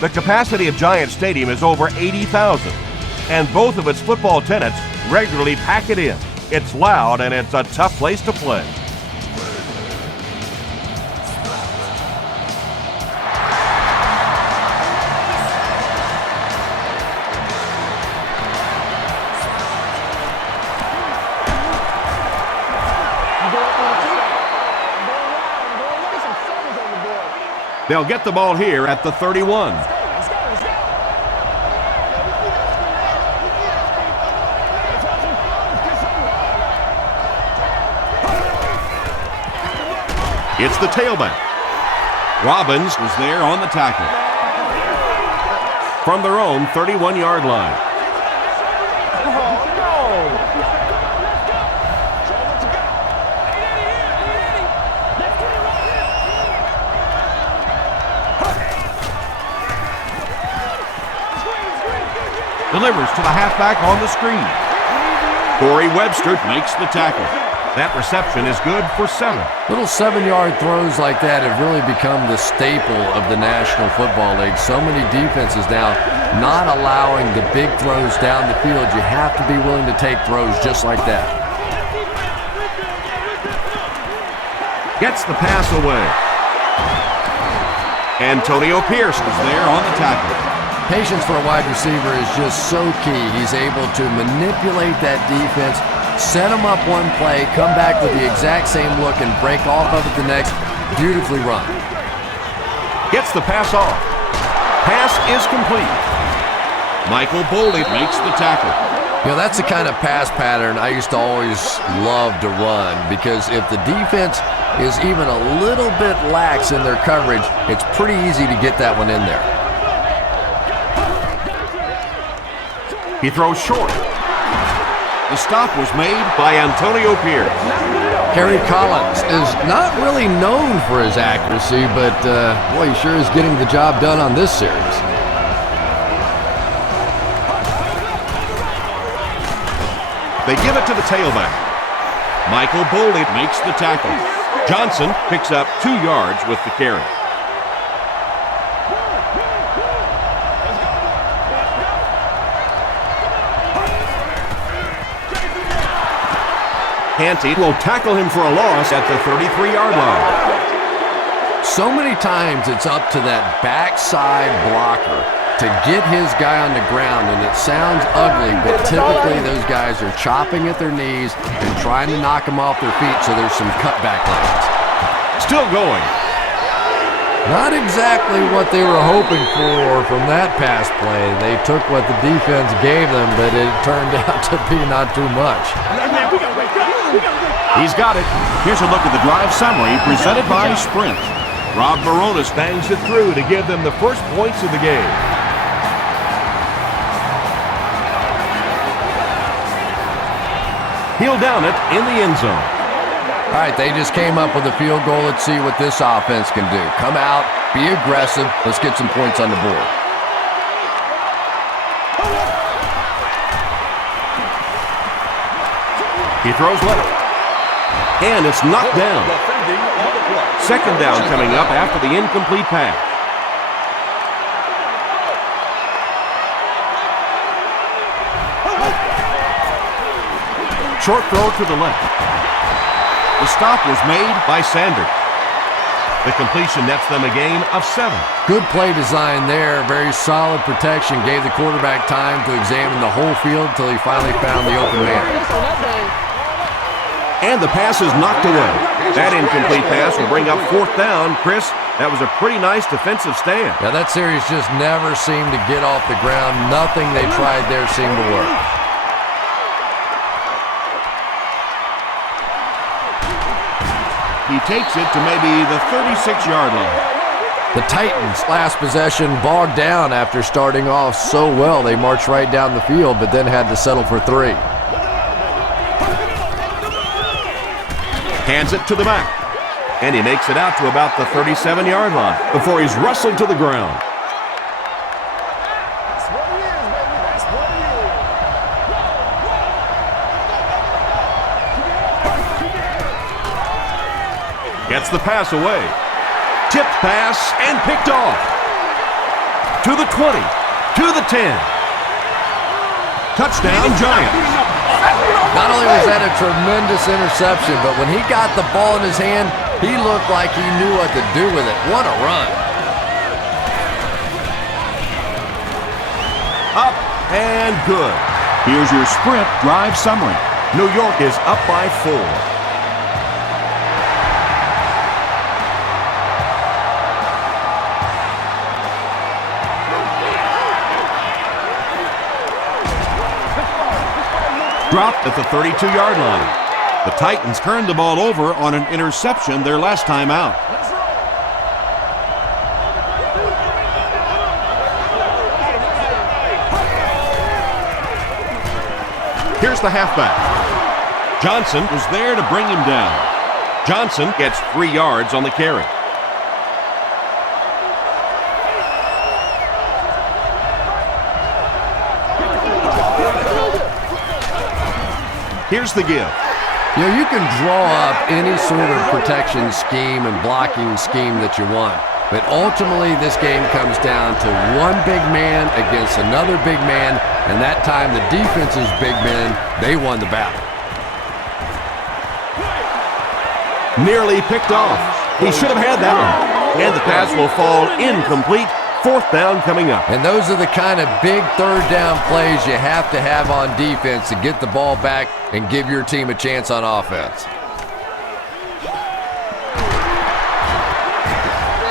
The capacity of Giant Stadium is over 80,000, and both of its football tenants regularly pack it in. It's loud and it's a tough place to play. They'll get the ball here at the 31. It's the tailback. Robbins was there on the tackle. From their own 31-yard line. Delivers to the halfback on the screen. Corey Webster makes the tackle. That reception is good for 7. Little 7-yard throws like that have really become the staple of the National Football League. So many defenses now not allowing the big throws down the field. You have to be willing to take throws just like that. Gets the pass away. Antonio Pierce is there on the tackle. Patience for a wide receiver is just so key. He's able to manipulate that defense, set them up one play, come back with the exact same look, and break off of it the next. Beautifully run. Gets the pass off. Pass is complete. Michael Boley makes the tackle. You know, that's the kind of pass pattern I used to always love to run, because if the defense is even a little bit lax in their coverage, it's pretty easy to get that one in there. He throws short. The stop was made by Antonio Pierce. Kerry Collins is not really known for his accuracy, but boy, he sure is getting the job done on this series. They give it to the tailback. Michael Boley makes the tackle. Johnson picks up 2 yards with the carry. Canty will tackle him for a loss at the 33-yard line. So many times it's up to that backside blocker to get his guy on the ground, and it sounds ugly, but typically those guys are chopping at their knees and trying to knock them off their feet, so there's some cutback lanes. Still going. Not exactly what they were hoping for from that pass play. They took what the defense gave them, but it turned out to be not too much. He's got it. Here's a look at the drive summary presented by Sprint. Rob Baronis bangs it through to give them the first points of the game. He'll down it in the end zone. All right, they just came up with a field goal. Let's see what this offense can do. Come out, be aggressive. Let's get some points on the board. He throws left. And it's knocked down. Second down coming up after the incomplete pass. Short throw to the left. The stop was made by Sanders. The completion nets them a gain of 7. Good play design there. Very solid protection. Gave the quarterback time to examine the whole field until he finally found the open man. And the pass is knocked away. That incomplete pass will bring up 4th down. Chris, that was a pretty nice defensive stand. Yeah, that series just never seemed to get off the ground. Nothing they tried there seemed to work. He takes it to maybe the 36-yard line. The Titans' last possession bogged down after starting off so well. They marched right down the field, but then had to settle for 3. Hands it to the back. And he makes it out to about the 37-yard line before he's wrestled to the ground. Gets the pass away. Tipped pass and picked off. to the 20, to the 10. Touchdown, Giants. Not only was that a tremendous interception, but when he got the ball in his hand, he looked like he knew what to do with it. What a run. Up and good. Here's your sprint drive summary. New York is up by 4. Dropped at the 32-yard line. The Titans turned the ball over on an interception their last time out. Here's the halfback. Johnson was there to bring him down. Johnson gets 3 yards on the carry. Here's the give. You know, you can draw up any sort of protection scheme and blocking scheme that you want, but ultimately this game comes down to one big man against another big man, and that time the defense's big men, they won the battle. Nearly picked off. He should have had that one. And the pass will fall incomplete. 4th down coming up. And those are the kind of big third down plays you have to have on defense to get the ball back and give your team a chance on offense.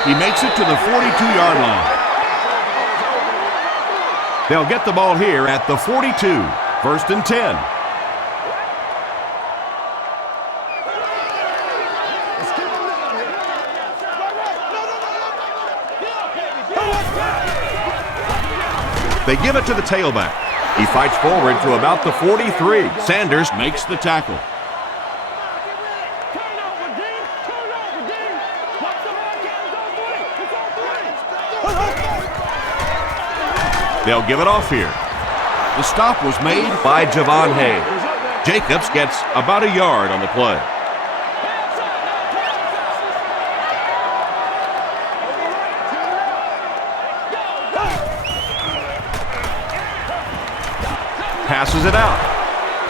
He makes it to the 42-yard line. They'll get the ball here at the 42. 1st and 10. They give it to the tailback. He fights forward to about the 43. Sanders Makes the tackle. They'll give it off here. The stop was made. By Javon Hayes. Jacobs gets about a yard on the play. Passes it out.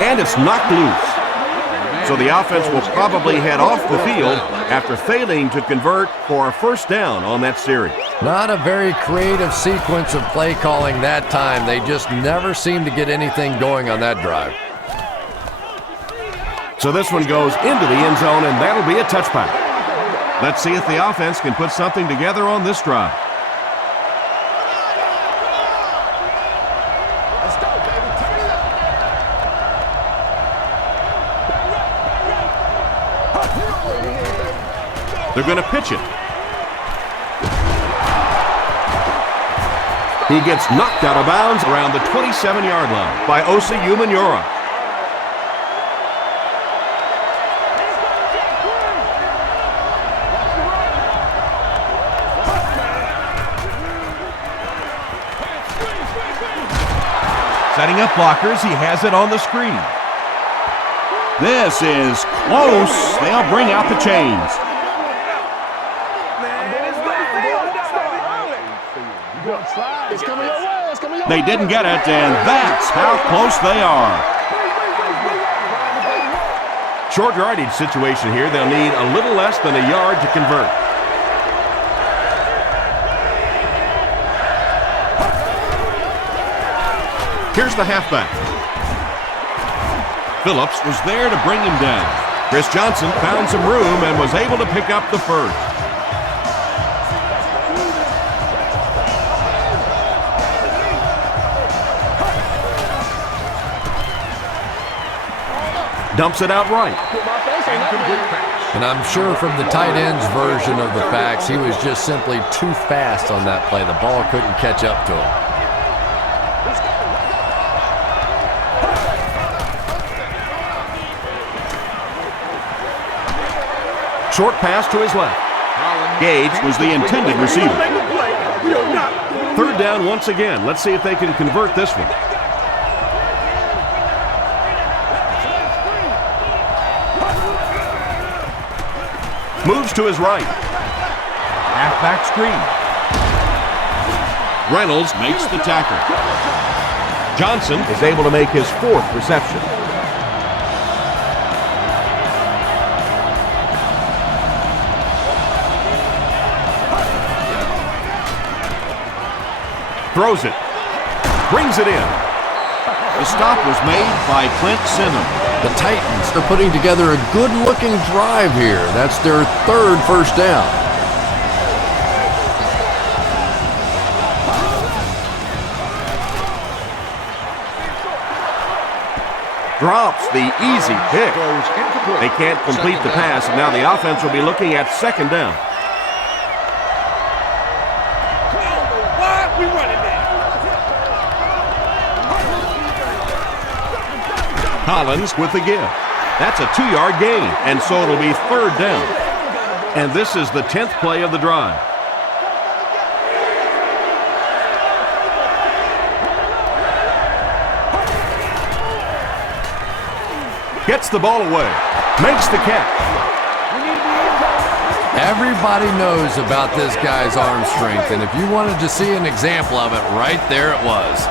And it's knocked loose. So the offense will probably head off the field after failing to convert for a 1st down on that series. Not a very creative sequence of play calling that time. They just never seem to get anything going on that drive. So this one goes into the end zone, and that'll be a touchback. Let's see if the offense can put something together on this drive. They're going to pitch it. He gets knocked out of bounds around the 27-yard line by Osi Umenyiora. Setting up blockers, he has it on the screen. This is close. They'll bring out the chains. They didn't get it, and that's how close they are. Short yardage situation here. They'll need a little less than a yard to convert. Here's the halfback. Phillips was there to bring him down. Chris Johnson found some room and was able to pick up the 1st. Dumps it out right. And I'm sure from the tight end's version of the facts, he was just simply too fast on that play. The ball couldn't catch up to him. Short pass to his left. Gage was the intended receiver. 3rd down once again. Let's see if they can convert this one. Moves to his right. Halfback screen. Reynolds makes the tackle. Johnson is able to make his 4th reception. Throws it. Brings it in. The stop was made by Clint Simmons. The Titans are putting together a good-looking drive here. That's their 3rd first down. Drops the easy pick. They can't complete the pass, and now the offense will be looking at 2nd down. Collins with the give. That's a 2-yard gain, and so it'll be 3rd down. And this is the 10th play of the drive. Gets the ball away. Makes the catch. Everybody knows about this guy's arm strength, and if you wanted to see an example of it, right there it was.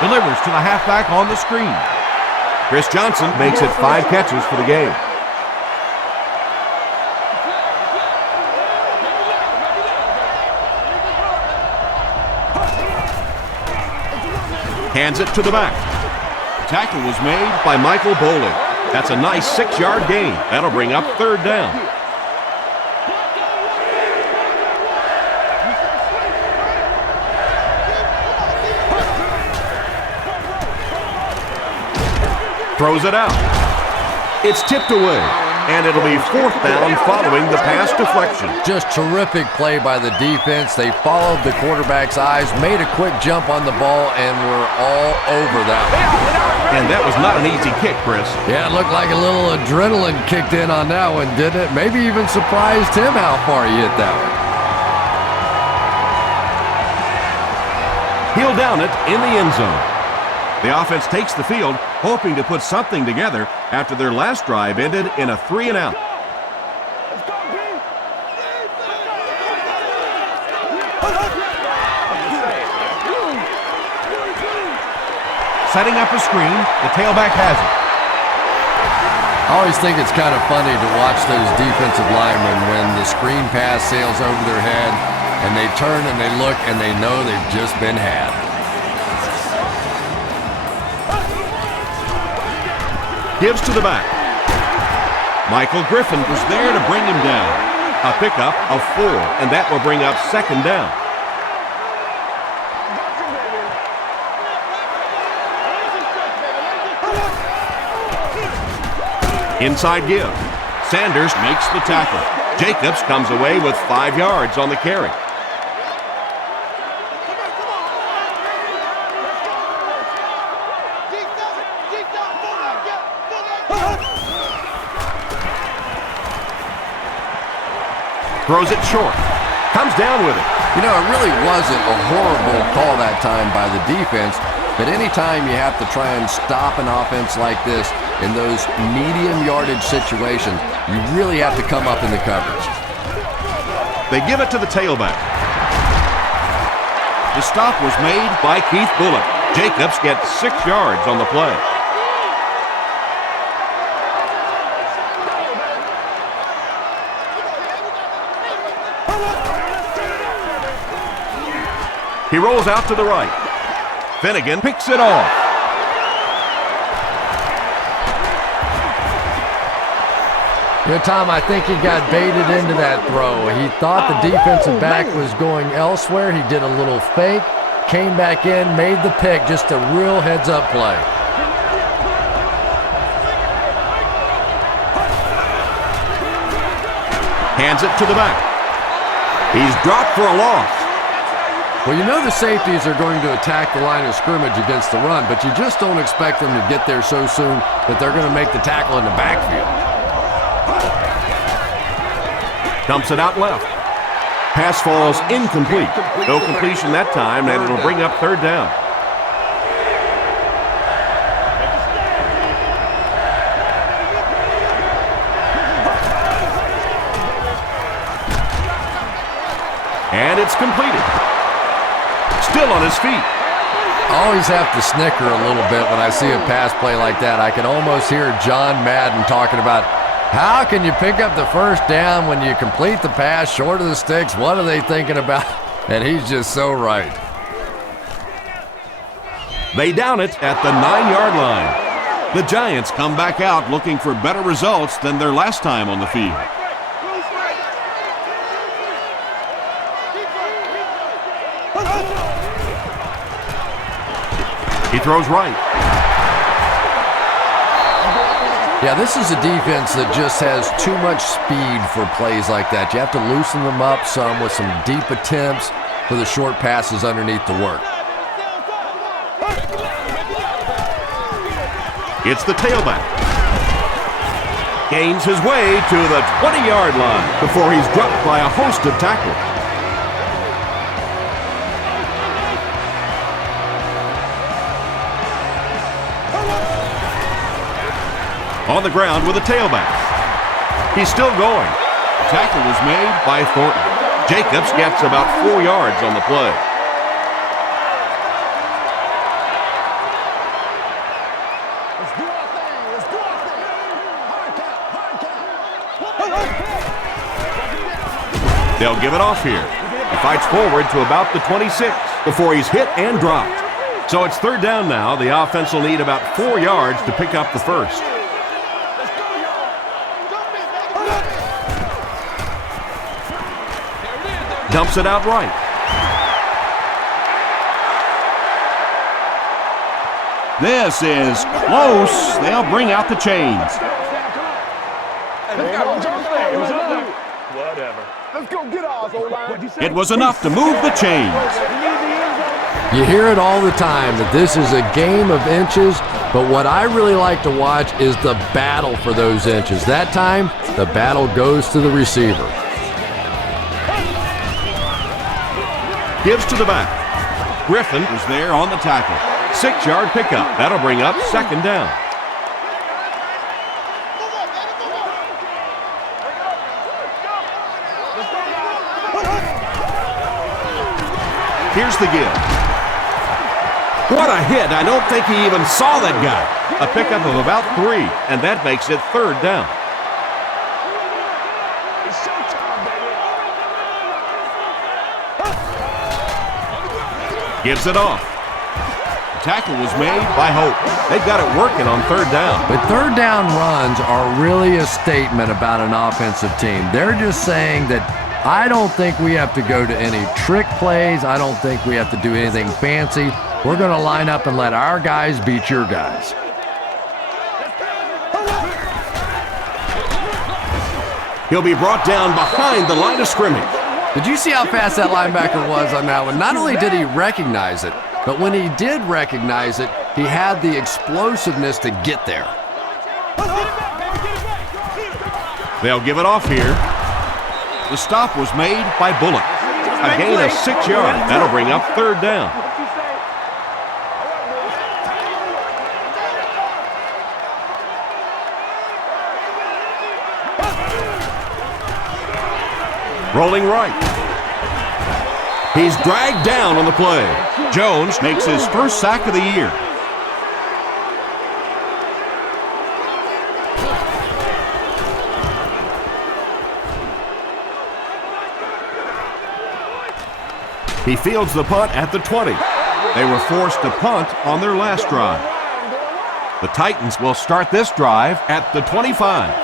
Delivers to the halfback on the screen. Chris Johnson makes it 5 catches for the game. Hands it to the back. Tackle was made By Michael Bowling. That's a nice 6-yard gain. That'll bring up 3rd down. Throws it out. It's tipped away, and it'll be 4th down following the pass deflection. Just terrific play by the defense. They followed the quarterback's eyes, made a quick jump on the ball, and were all over that one. And that was not an easy kick, Chris. Yeah, it looked like a little adrenaline kicked in on that one, didn't it? Maybe even surprised him how far he hit that one. He'll down it in the end zone. The offense takes the field, hoping to put something together after their last drive ended in a 3-and-out. Setting up a screen, the tailback has it. I always think it's kind of funny to watch those defensive linemen when the screen pass sails over their head and they turn and they look and they know they've just been had. Gives to the back. Michael Griffin was there to bring him down. A pickup of 4, and that will bring up 2nd down. Inside give. Sanders makes the tackle. Jacobs comes away with 5 yards on the carry. Throws it short. Comes down with it. You know, it really wasn't a horrible call that time by the defense, but anytime you have to try and stop an offense like this in those medium yardage situations, you really have to come up in the coverage. They give it to the tailback. The stop was made By Keith Bullock. Jacobs gets 6 yards on the play. He rolls out to the right. Finnegan picks it off. You know, Tom, I think he got baited into that throw. He thought the defensive back was going elsewhere. He did a little fake, came back in, made the pick. Just a real heads-up play. Hands it to the back. He's dropped for a loss. Well, you know the safeties are going to attack the line of scrimmage against the run, but you just don't expect them to get there so soon that they're going to make the tackle in the backfield. Dumps it out left. Pass falls incomplete. No completion that time, and it'll bring up third down. And it's completed. Still on his feet. Always have to snicker a little bit when I see a pass play like that. I can almost hear John Madden talking about how can you pick up the first down when you complete the pass short of the sticks? What are they thinking about? And he's just so right. They down it at the 9-yard line. The Giants come back out looking for better results than their last time on the field. He throws right. Yeah, this is a defense that just has too much speed for plays like that. You have to loosen them up some with some deep attempts for the short passes underneath the work. It's the tailback. Gains his way to the 20-yard line before he's dropped by a host of tacklers. On the ground with a tailback. He's still going. The tackle was made by Thornton. Jacobs gets about 4 yards on the play. Let's do our thing. Let's do our thing. Hard count. They'll give it off here. He fights forward to about the 26 before he's hit and dropped. So it's third down now. The offense will need about 4 yards to pick up the first. Dumps it out right. This is close. They'll bring out the chains. Let's go get ours, O-line. It was enough to move the chains. You hear it all the time that this is a game of inches, but what I really like to watch is the battle for those inches. That time, the battle goes to the receiver. Gives to the back. Griffin was there on the tackle. 6-yard pickup. That'll bring up second down. Here's the give. What a hit. I don't think he even saw that guy. A pickup of about 3, and that makes it third down. Gives it off. The tackle was made by Hope. They've got it working on third down. But third down runs are really a statement about an offensive team. They're just saying that I don't think we have to go to any trick plays. I don't think we have to do anything fancy. We're going to line up and let our guys beat your guys. He'll be brought down behind the line of scrimmage. Did you see how fast that linebacker was on that one? Not only did he recognize it, but when he did recognize it, he had the explosiveness to get there. They'll give it off here. The stop was made by Bullock. A gain of 6 yards. That'll bring up third down. Rolling right. He's dragged down on the play. Jones makes his first sack of the year. He fields the punt at the 20. They were forced to punt on their last drive. The Titans will start this drive at the 25.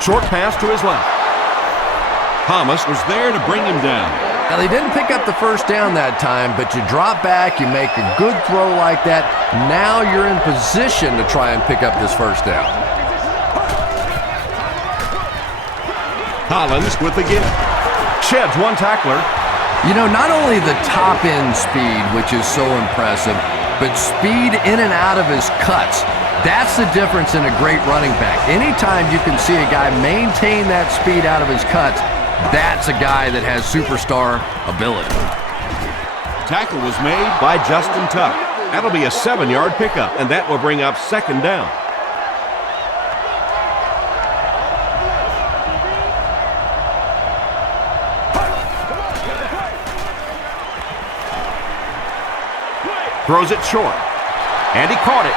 Short pass to his left. Thomas was there to bring him down. Now, they didn't pick up the first down that time, but you drop back, you make a good throw like that. Now you're in position to try and pick up this first down. Collins with the give. Sheds one tackler. You know, not only the top-end speed, which is so impressive, but speed in and out of his cuts. That's the difference in a great running back. Anytime you can see a guy maintain that speed out of his cuts, that's a guy that has superstar ability. Tackle was made. By Justin Tuck. That'll be a 7-yard pickup, and that will bring up 2nd down. Throws it short, and he caught it.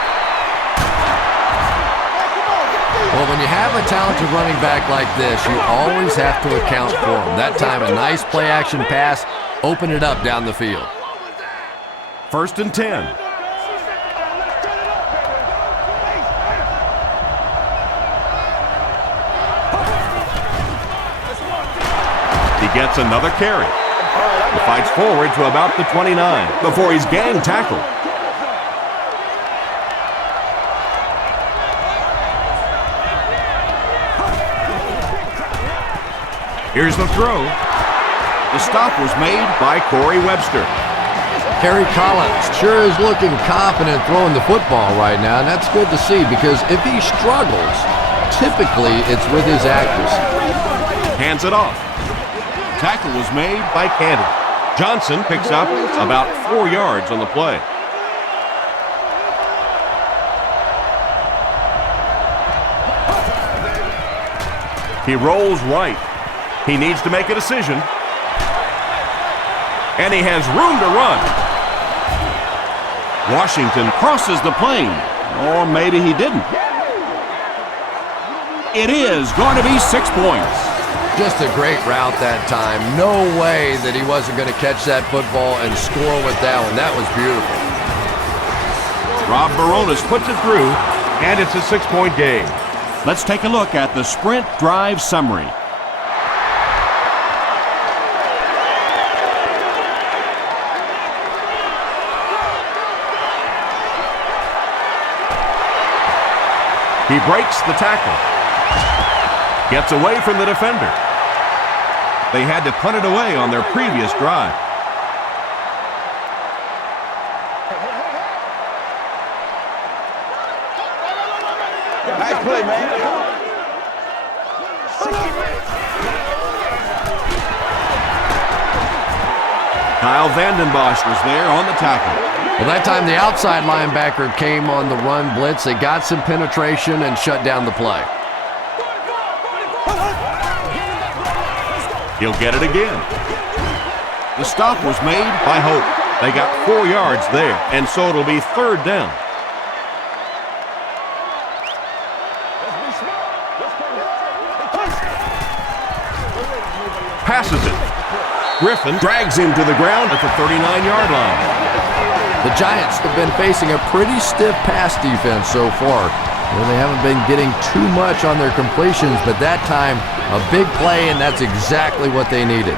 Well, when you have a talented running back like this, you always have to account for him. That time, a nice play-action pass, open it up down the field. 1st and 10. He gets another carry. He fights forward to about the 29 before he's gang tackled. Here's the throw. The stop was made. By Corey Webster. Kerry Collins sure is looking confident throwing the football right now, and that's good to see because if he struggles, typically it's with his accuracy. Hands it off. Tackle was made. By Candy. Johnson picks up about 4 yards on the play. He rolls right. He needs to make a decision. And he has room to run. Washington crosses the plane. Or maybe he didn't. It is going to be 6 points. Just a great route that time. No way that he wasn't going to catch that football and score with that one. That was beautiful. Rob Baronis puts it through, and it's a 6-point game. Let's take a look at the sprint drive summary. He breaks the tackle. Gets away from the defender. They had to punt it away on their previous drive. Nice play, man. Kyle Vanden Bosch was there on the tackle. Well, that time the outside linebacker came on the run blitz. They got some penetration and shut down the play. He'll get it again. The stop was made. By Hope. They got 4 yards there, and so it'll be 3rd down. Passes it. Griffin drags him to the ground at the 39-yard line. The Giants have been facing a pretty stiff pass defense so far. Well, they haven't been getting too much on their completions, but that time, a big play, and that's exactly what they needed.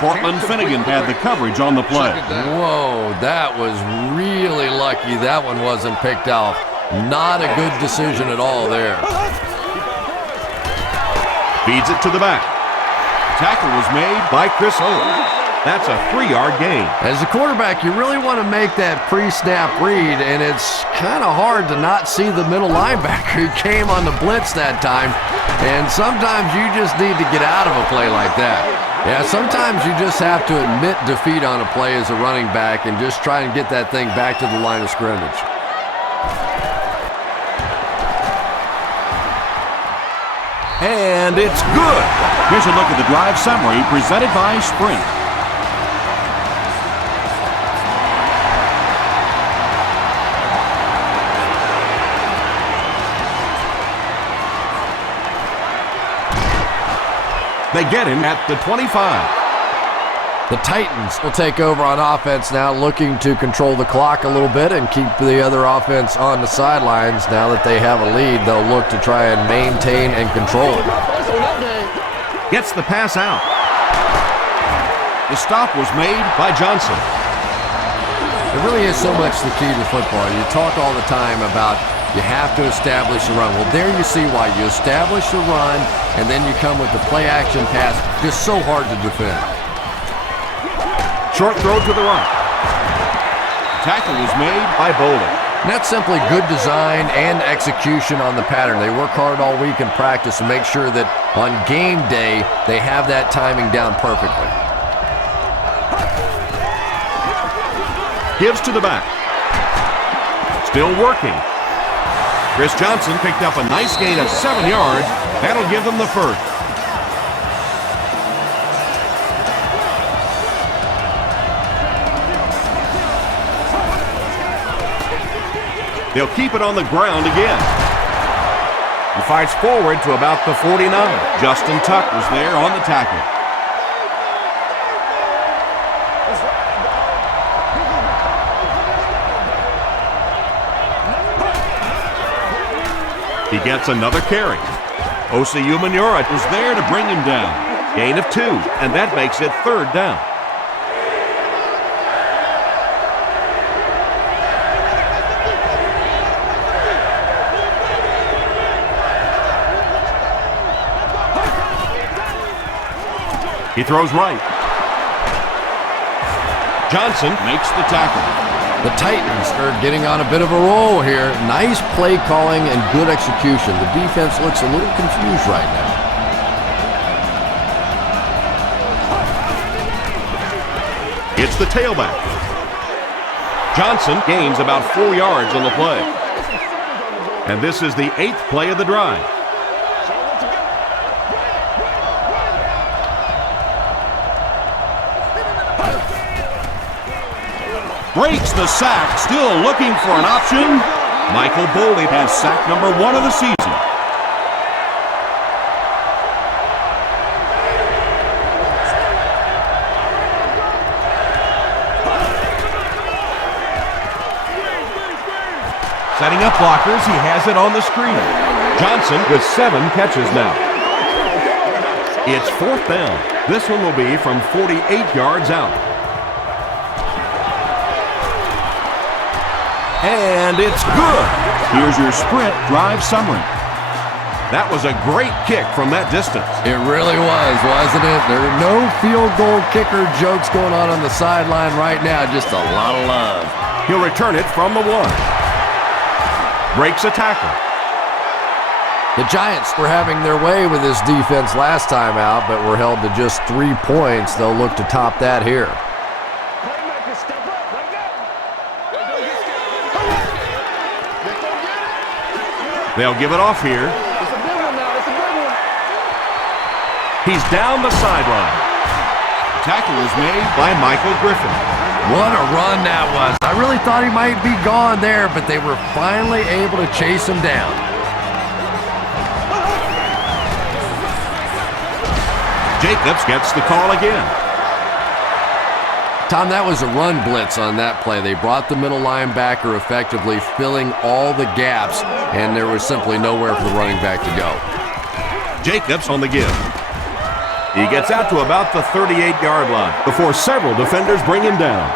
Cortland Finnegan had the coverage on the play. Whoa, that was really lucky that one wasn't picked off. Not a good decision at all there. Feeds it to the back. Tackle was made. By Chris Owens. That's a 3-yard gain. As a quarterback, you really want to make that pre-snap read, and it's kind of hard to not see the middle linebacker who came on the blitz that time. And sometimes you just need to get out of a play like that. Yeah, sometimes you just have to admit defeat on a play as a running back and just try and get that thing back to the line of scrimmage. And it's good. Here's a look at the drive summary presented by Sprint. They get him at the 25. The Titans will take over on offense now, looking to control the clock a little bit and keep the other offense on the sidelines. Now that they have a lead, they'll look to try and maintain and control it. Gets the pass out. The stop was made. By Johnson. It really is so much the key to football. You talk all the time about you have to establish the run. Well, there you see why. You establish the run, and then you come with the play-action pass. Just so hard to defend. Short throw to the right. Tackle was made. By Bowling. And that's simply good design and execution on the pattern. They work hard all week in practice to make sure that on game day they have that timing down perfectly. Gives to the back. Still working. Chris Johnson picked up a nice gain of 7 yards. That'll give them the first. They'll keep it on the ground again. He fights forward to about the 49. Justin Tuck was there on the tackle. He gets another carry. Osi Umenyiora Was there to bring him down. gain of 2, and that makes it 3rd down. He throws right. Johnson Makes the tackle. The Titans are getting on a bit of a roll here. Nice play calling and good execution. The defense looks a little confused right now. It's the tailback. Johnson gains about 4 yards on the play. And this is the 8th play of the drive. Breaks the sack, still looking for an option. Michael Boley has sack number 1 of the season. Setting up blockers, he has it on the screen. Johnson with 7 catches now. It's 4th down. This one will be from 48 yards out. And it's good. Here's your sprint drive summary. That was a great kick from that distance. It really was, wasn't it? There are no field goal kicker jokes going on the sideline right now. Just a lot of love. He'll return it from the 1. Breaks a tackle. The Giants were having their way with this defense last time out, but were held to just 3 points. They'll look to top that here. They'll give it off here. It's a big one now. It's a big one. He's down the sideline. Tackle is made By Michael Griffin. What a run that was. I really thought he might be gone there, but they were finally able to chase him down. Jacobs gets the call again. Tom, that was a run blitz on that play. They brought the middle linebacker effectively, filling all the gaps, and there was simply nowhere for the running back to go. Jacobs on the give. He gets out to about the 38-yard line before several defenders bring him down.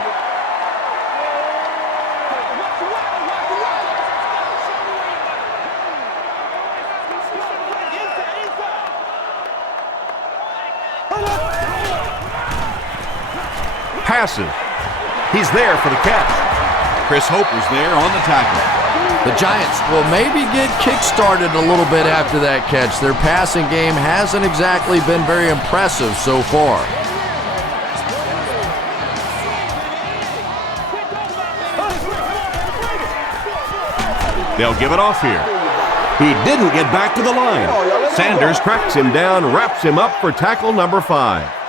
Passes. He's there for the catch. Chris Hope was there on the tackle. The Giants will maybe get kick-started a little bit after that catch. Their passing game hasn't exactly been very impressive so far. They'll give it off here. He didn't get back to the line. Sanders tracks him down, wraps him up for tackle number 5.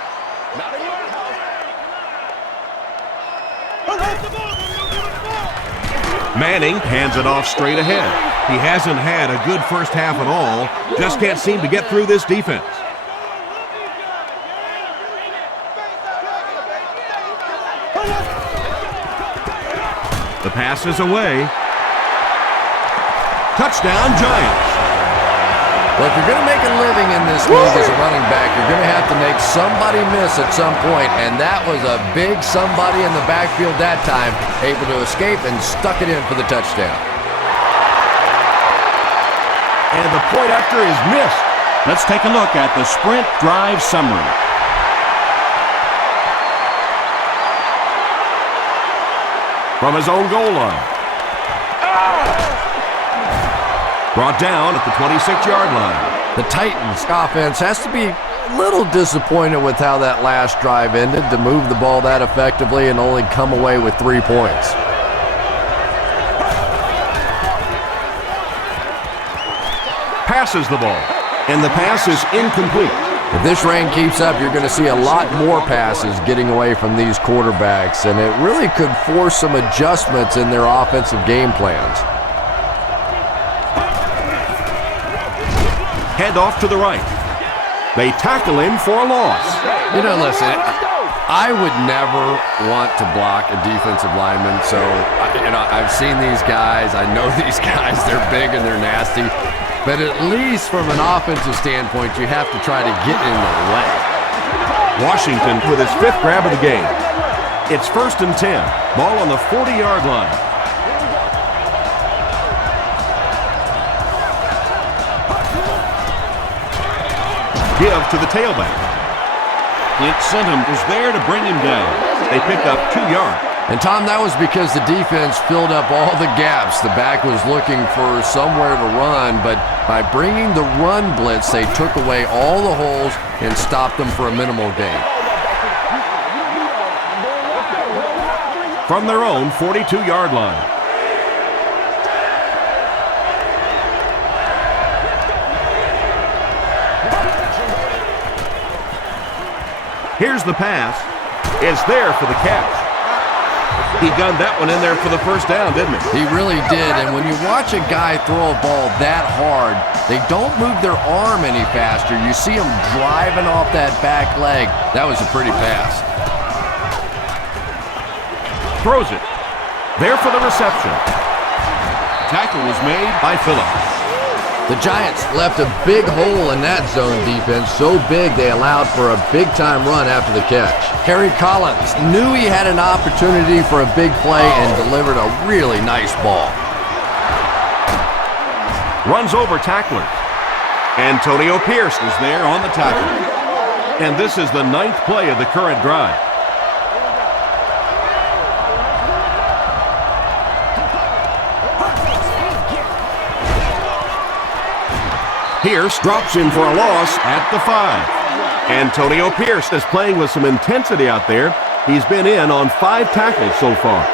Manning hands it off straight ahead. He hasn't had a good first half at all. Just can't seem to get through this defense. The pass is away. Touchdown, Giants. Well, if you're going to make a living in this league as a running back, you're going to have to make somebody miss at some point, and that was a big somebody in the backfield that time, able to escape and stuck it in for the touchdown. And the point after is missed. Let's take a look at the sprint drive summary. From his own goal line. Brought down at the 26-yard line. The Titans offense has to be a little disappointed with how that last drive ended, to move the ball that effectively and only come away with 3 points. Passes the ball, and the pass is incomplete. If this rain keeps up, you're going to see a lot more passes getting away from these quarterbacks, and it really could force some adjustments in their offensive game plans. Head off to the right. They tackle him for a loss. You know, listen, I would never want to block a defensive lineman, so I've seen these guys. I know these guys. They're big and they're nasty. But at least from an offensive standpoint, you have to try to get in the way. Washington with his 5th grab of the game. It's 1st and 10. Ball on the 40-yard line. Give to the tailback. Clint Sentum was there to bring him down. They pick up 2 yards. And, Tom, that was because the defense filled up all the gaps. The back was looking for somewhere to run, but by bringing the run blitz, they took away all the holes and stopped them for a minimal gain. From their own 42-yard line. Here's the pass. It's there for the catch. He gunned that one in there for the first down, didn't he? He really did, and when you watch a guy throw a ball that hard, they don't move their arm any faster. You see him driving off that back leg. That was a pretty pass. Throws it. There for the reception. Tackle was made by Phillips. The Giants left a big hole in that zone defense, so big they allowed for a big-time run after the catch. Harry Collins knew he had an opportunity for a big play and delivered a really nice ball. Runs over tackler. Antonio Pierce is there on the tackle. And this is the 9th play of the current drive. Pierce drops him for a loss at the 5. Antonio Pierce is playing with some intensity out there. He's been in on 5 tackles so far.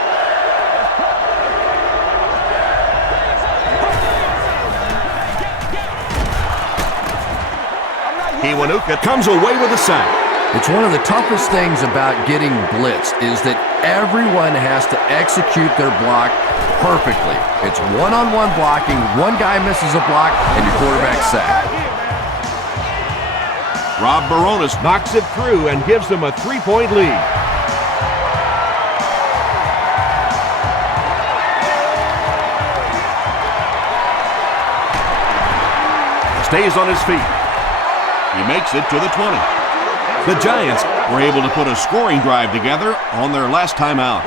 Iwanuka comes away with a sack. It's one of the toughest things about getting blitzed is that everyone has to execute their block perfectly. It's one-on-one blocking. One guy misses a block, and your quarterback's sacked. Rob Baronis knocks it through and gives them a 3-point lead. Stays on his feet. He makes it to the 20. The Giants Were able to put a scoring drive together on their last time out.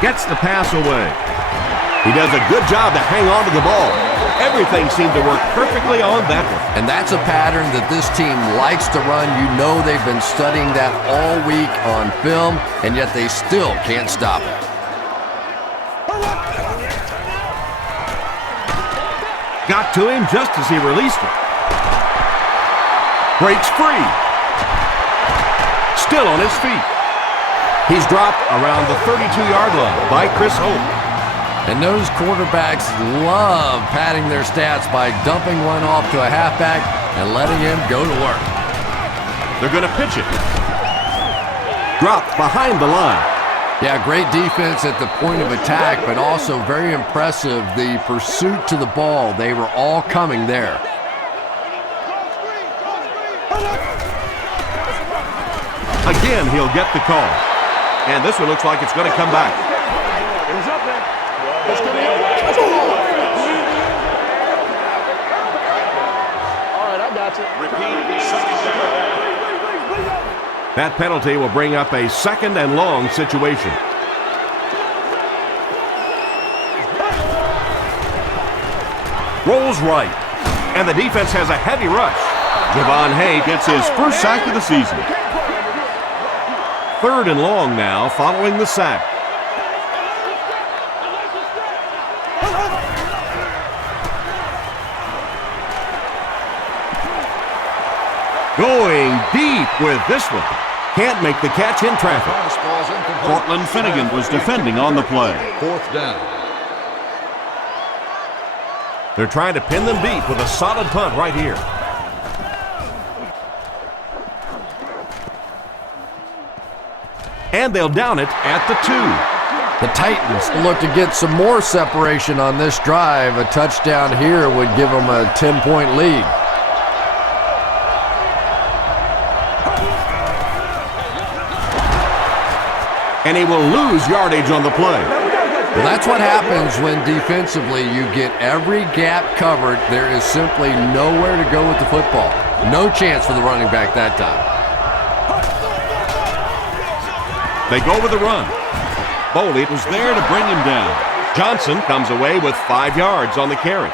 gets the pass away. He does a good job to hang on to the ball. Everything seemed to work perfectly on that one. And that's a pattern that this team likes to run. You know they've been studying that all week on film, and yet they still can't stop it. Got to him just as he released it. Breaks free. Still on his feet. He's dropped around the 32-yard line by Chris Hope. And those quarterbacks love padding their stats by dumping one off to a halfback and letting him go to work. They're going to pitch it. Dropped behind the line. Yeah, great defense at the point of attack, but also very impressive the pursuit to the ball. They were all coming there. Again, he'll get the call. And this one looks like it's going to come back. That penalty will bring up a second and long situation. Rolls right. And the defense has a heavy rush. Javon Hay Gets his first sack of the season. 3rd and long now following the sack. Going deep with this one. Can't make the catch in traffic. Cortland Finnegan was defending on the play. 4th down. They're trying to pin them deep with a solid punt right here. And they'll down it at the 2. The Titans look to get some more separation on this drive. A touchdown here would give them a 10-point lead. And he will lose yardage on the play. Well, that's what happens when defensively you get every gap covered. There is simply nowhere to go with the football. No chance for the running back that time. They go with the run. Boley was there to bring him down. Johnson comes away with 5 yards on the carry.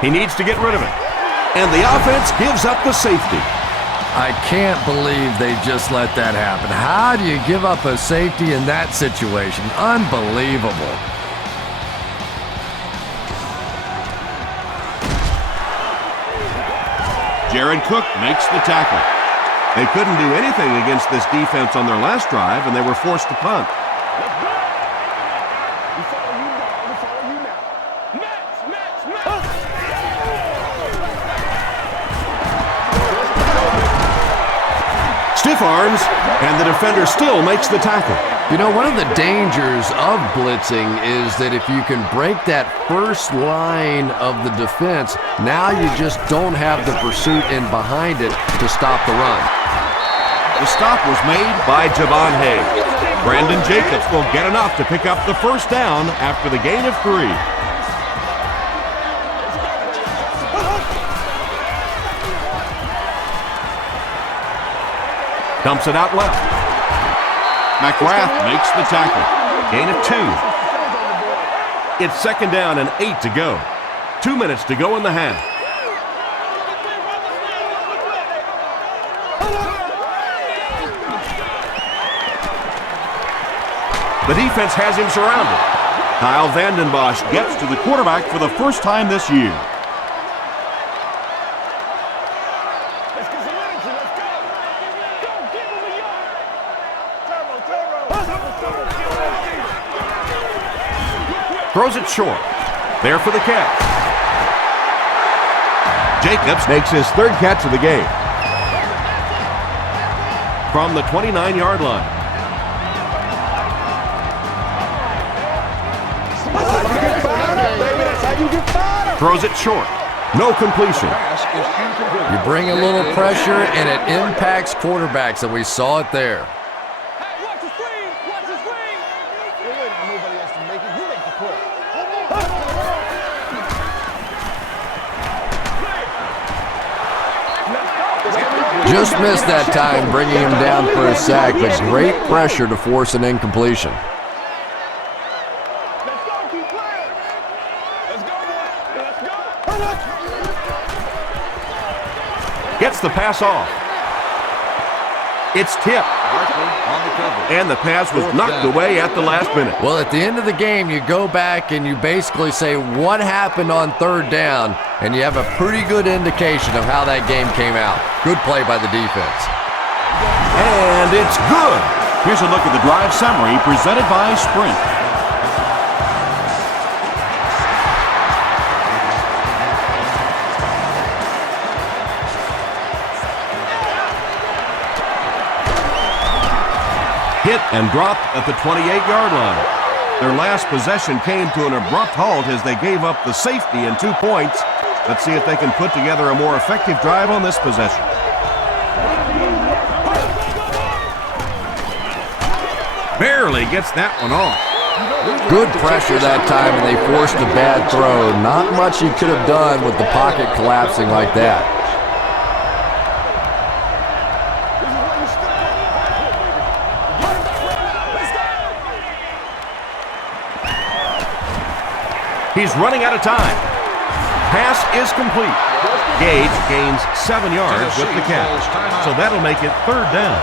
He needs to get rid of it. And the offense gives up the safety. I can't believe they just let that happen. How do you give up a safety in that situation? Unbelievable. Jared Cook makes the tackle. They couldn't do anything against this defense on their last drive, and they were forced to punt. Stiff arms, and the defender still makes the tackle. You know, one of the dangers of blitzing is that if you can break that first line of the defense, now you just don't have the pursuit in behind it to stop the run. The stop was made By Javon Hay. Brandon Jacobs will get enough to pick up the first down after the gain of 3. Dumps it out left. McGrath makes the tackle. Gain of 2. It's 2nd down and 8 to go. 2 minutes to go in the half. The defense has him surrounded. Kyle Vanden Bosch Gets to the quarterback for the first time this year. throws it short. There for the catch. Jacobs makes his 3rd catch of the game. From the 29-yard line. Throws it short. No completion. You bring a little pressure, and it impacts quarterbacks, and we saw it there. Just missed that time, bringing him down for a sack, but great pressure to force an incompletion. Gets the pass off. It's tipped. And the pass was knocked away at the last minute. Well, at the end of the game, you go back and you basically say what happened on 3rd down, and you have a pretty good indication of how that game came out. Good play by the defense. And it's good. Here's a look at the drive summary presented by Sprint. Hit and dropped at the 28-yard line. Their last possession came to an abrupt halt as they gave up the safety and 2 points. Let's see if they can put together a more effective drive on this possession. Barely gets that one off. Good pressure that time, and they forced a bad throw. Not much he could have done with the pocket collapsing like that. He's running out of time. Pass is complete. Gage gains 7 yards with the catch. So that'll make it 3rd down.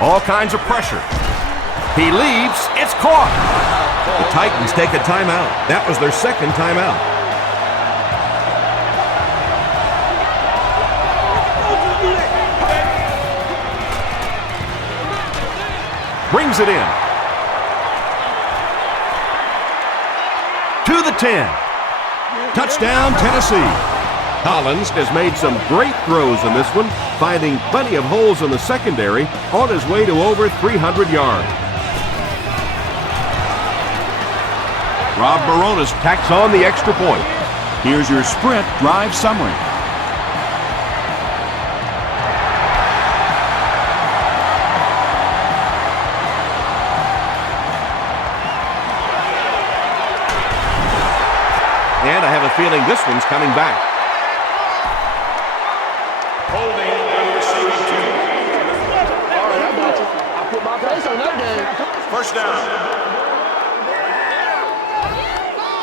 All kinds of pressure. He leaps. It's caught. The Titans take a timeout. That was their 2nd timeout. Brings it in. To the 10. Touchdown, Tennessee. Collins has made some great throws in this one, finding plenty of holes in the secondary on his way to over 300 yards. Rob Baronis tacks on the extra point. Here's your sprint drive summary. And I have a feeling this one's coming back. Holding and receiving 2. All right, I got you. I put my face on that game. 1st down.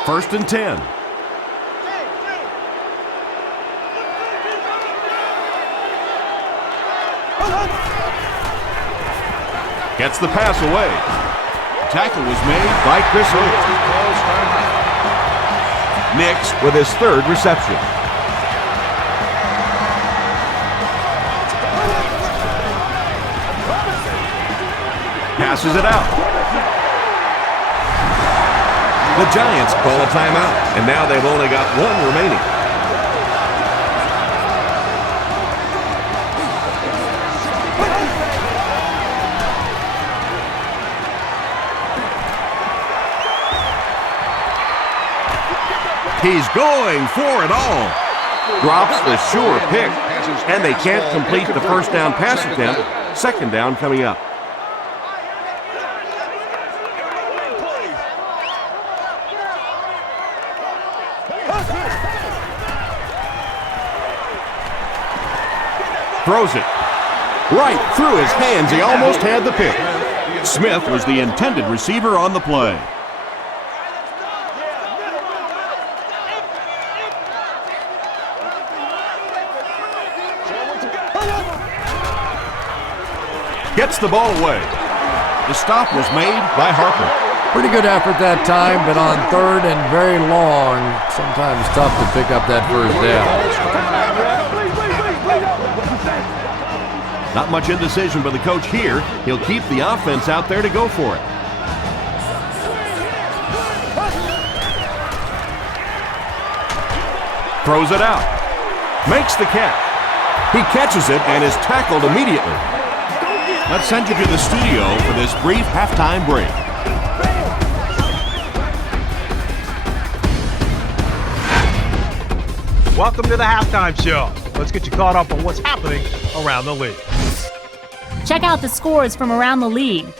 1st and 10. Gets the pass away. Tackle was made By Chris Holt. Nix with his 3rd reception. Passes it out. The Giants call a timeout, and now they've only got 1 remaining. He's going for it all. Drops the sure pick, and they can't complete the 1st down pass attempt. 2nd down coming up. Throws it right through his hands. He almost had the pick. Smith was the intended receiver on the play. Gets the ball away. The stop was made by Harper. Pretty good effort that time, but on 3rd and very long, sometimes tough to pick up that 1st down. Not much indecision by the coach here. He'll keep the offense out there to go for it. Throws it out. Makes the catch. He catches it and is tackled immediately. Let's send you to the studio for this brief halftime break. Welcome to the halftime show. Let's get you caught up on what's happening around the league. Check out the scores from around the league.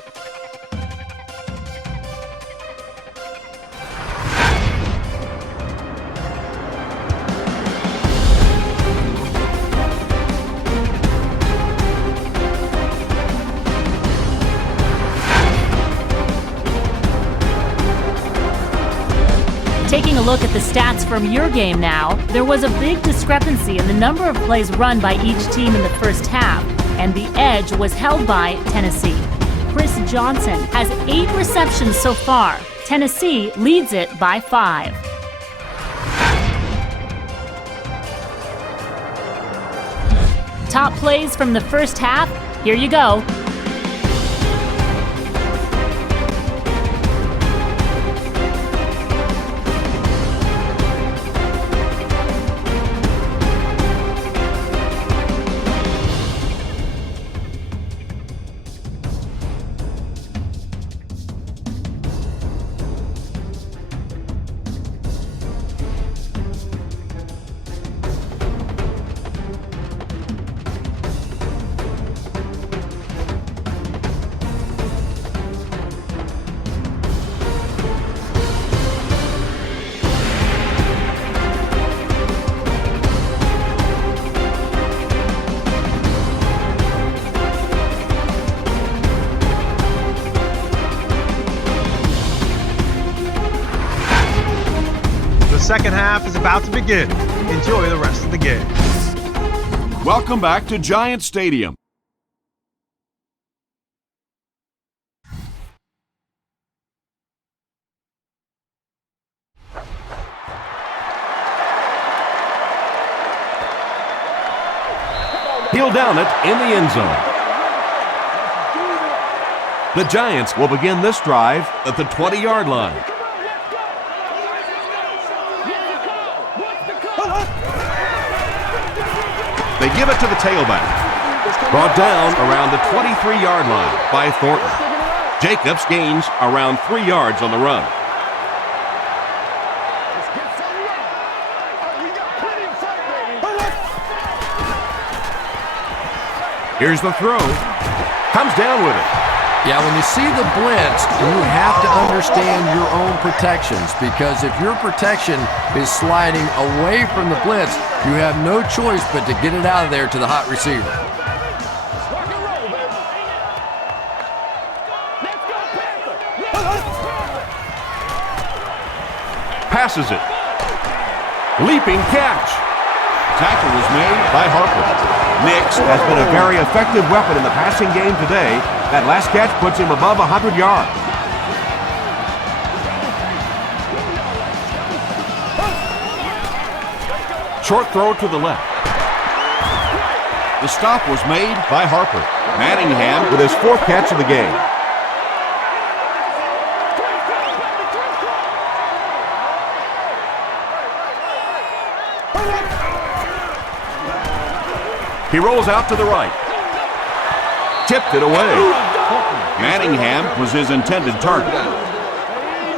Taking a look at the stats from your game now, there was a big discrepancy in the number of plays run by each team in the 1st half, and the edge was held by Tennessee. Chris Johnson has 8 receptions so far. Tennessee leads it by 5. Top plays from the 1st half, here you go. second half is about to begin. Enjoy the rest of the game. Welcome back to Giant Stadium. He'll down it in the end zone. The Giants will begin this drive at the 20-yard line. They give it to the tailback. Brought down around the 23-yard line by Thornton. Jacobs gains around 3 yards on the run. Here's the throw. Comes down with it. Yeah, when you see the blitz, you have to understand your own protections, because if your protection is sliding away from the blitz, you have no choice but to get it out of there to the hot receiver. Passes it. Leaping catch. Tackle was made by Harper. Nix has been a very effective weapon in the passing game today. That last catch puts him above 100 yards. Short throw to the left. The stop was made by Harper. Manningham with his 4th catch of the game. He rolls out to the right. Tipped it away. Manningham was his intended target.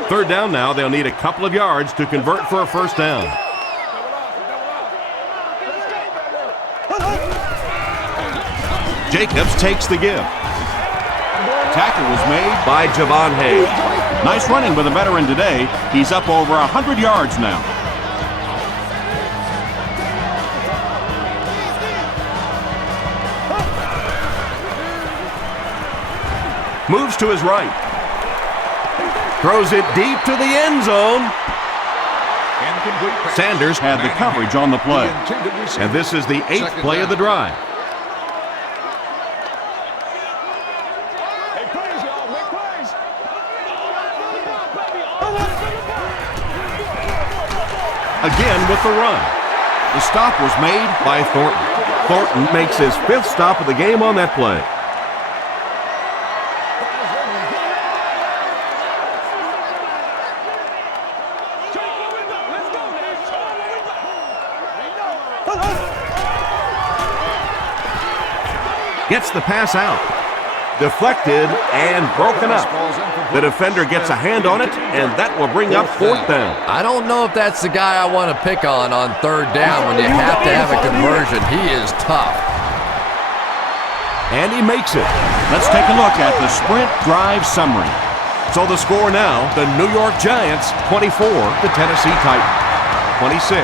3rd down now. They'll need a couple of yards to convert for a first down. Jacobs takes the give. Tackle was made by Javon Hayes. Nice running by the veteran today. He's up over 100 yards now. Moves to his right. Throws it deep to the end zone. Sanders had the coverage on the play. And this is the 8th play of the drive. Again with the run. The stop was made by Thornton. Thornton makes his 5th stop of the game on that play. Gets the pass out. Deflected and broken up. The defender gets a hand on it, and that will bring up 4th down. I don't know if that's the guy I want to pick on 3rd down when you have to have a conversion. He is tough. And he makes it. Let's take a look at the sprint drive summary. So the score now, the New York Giants 24, the Tennessee Titans 26.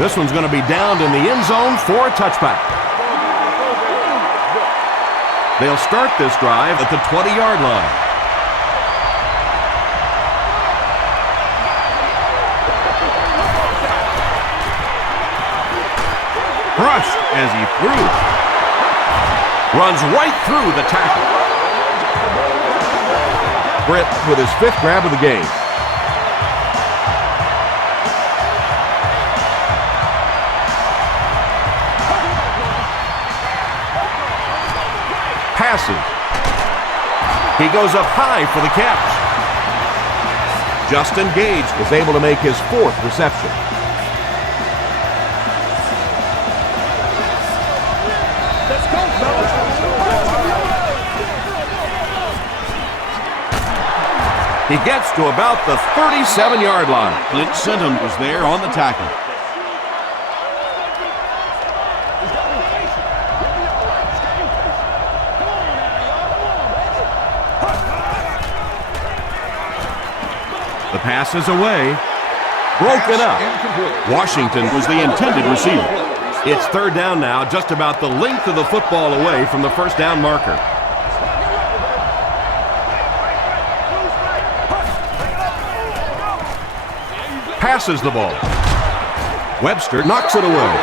This one's going to be downed in the end zone for a touchback. They'll start this drive at the 20-yard line. Crushed as he threw. Runs right through the tackle. Britt with his 5th grab of the game. Passes. He goes up high for the catch. Justin Gage was able to make his 4th reception. He gets to about the 37-yard line. Clint Sinton was there on the tackle. The pass is away. Broken up. Washington was the intended receiver. It's 3rd down now, just about the length of the football away from the first down marker. passes the ball. Webster knocks it away.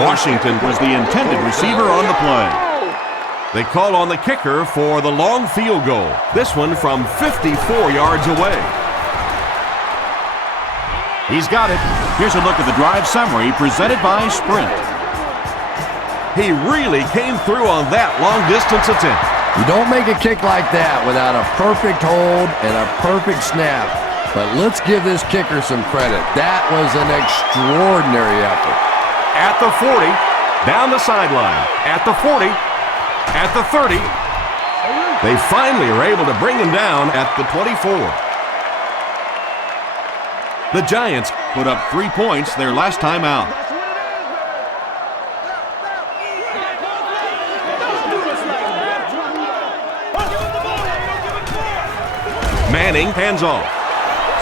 Washington was the intended receiver on the play. They call on the kicker for the long field goal. This one from 54 yards away. He's got it. Here's a look at the drive summary presented by Sprint. He really came through on that long-distance attempt. You don't make a kick like that without a perfect hold and a perfect snap. But let's give this kicker some credit. That was an extraordinary effort. At the 40, down the sideline. At the 40, at the 30. They finally are able to bring him down at the 24. The Giants Put up 3 points their last time out. Manning hands off.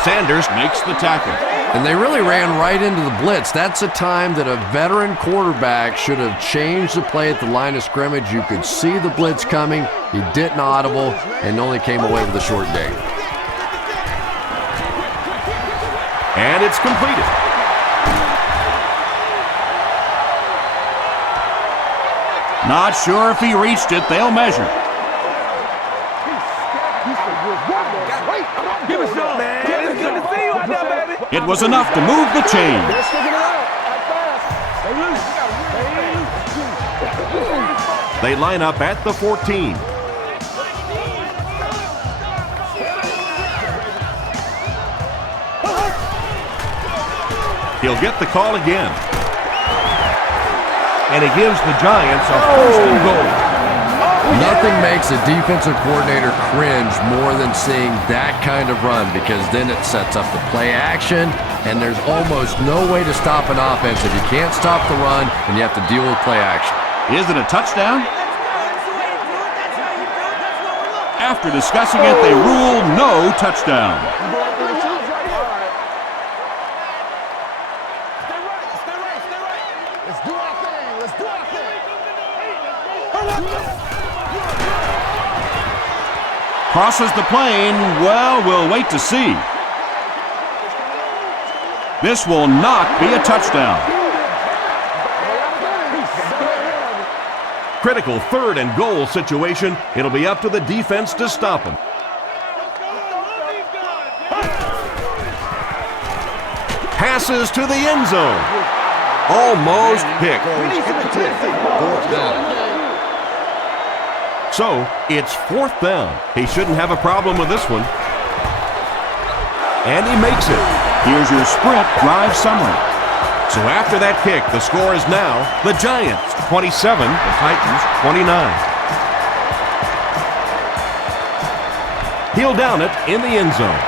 Sanders Makes the tackle. And they really ran right into the blitz. That's a time that a veteran quarterback should have changed the play at the line of scrimmage. You could see the blitz coming. He didn't audible and only came away with a short gain. and it's completed. Not sure if he reached it. They'll measure. It was enough to move the chain. They line up at the 14. He'll get the call again. And he gives the Giants a first and goal. Nothing makes a defensive coordinator cringe more than seeing that kind of run, because then it sets up the play action, and there's almost no way to stop an offense if you can't stop the run and you have to deal with play action. Is it a touchdown? After discussing it, they rule no touchdown. Crosses the plane. Well, we'll wait to see. This will not be a touchdown. Critical third and goal situation. It'll be up to the defense to stop him. Passes to the end zone. Almost picked. So, it's fourth down. He shouldn't have a problem with this one. And he makes it. Here's your Sprint drive summary. So after that kick, the score is now the Giants 27, the Titans 29. He'll down it in the end zone.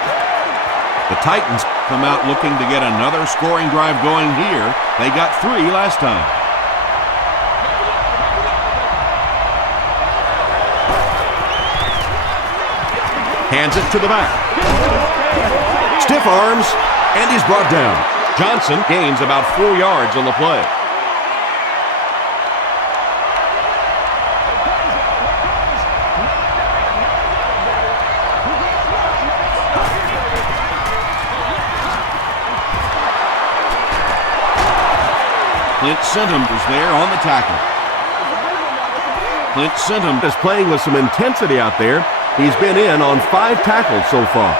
The Titans come out looking to get another scoring drive going here. They got 3 last time. Hands it to the back. Stiff arms, and he's brought down. Johnson gains about 4 yards on the play. Clint Sentum is there on the tackle. Clint Sentum is playing with some intensity out there. He's been in on 5 tackles so far.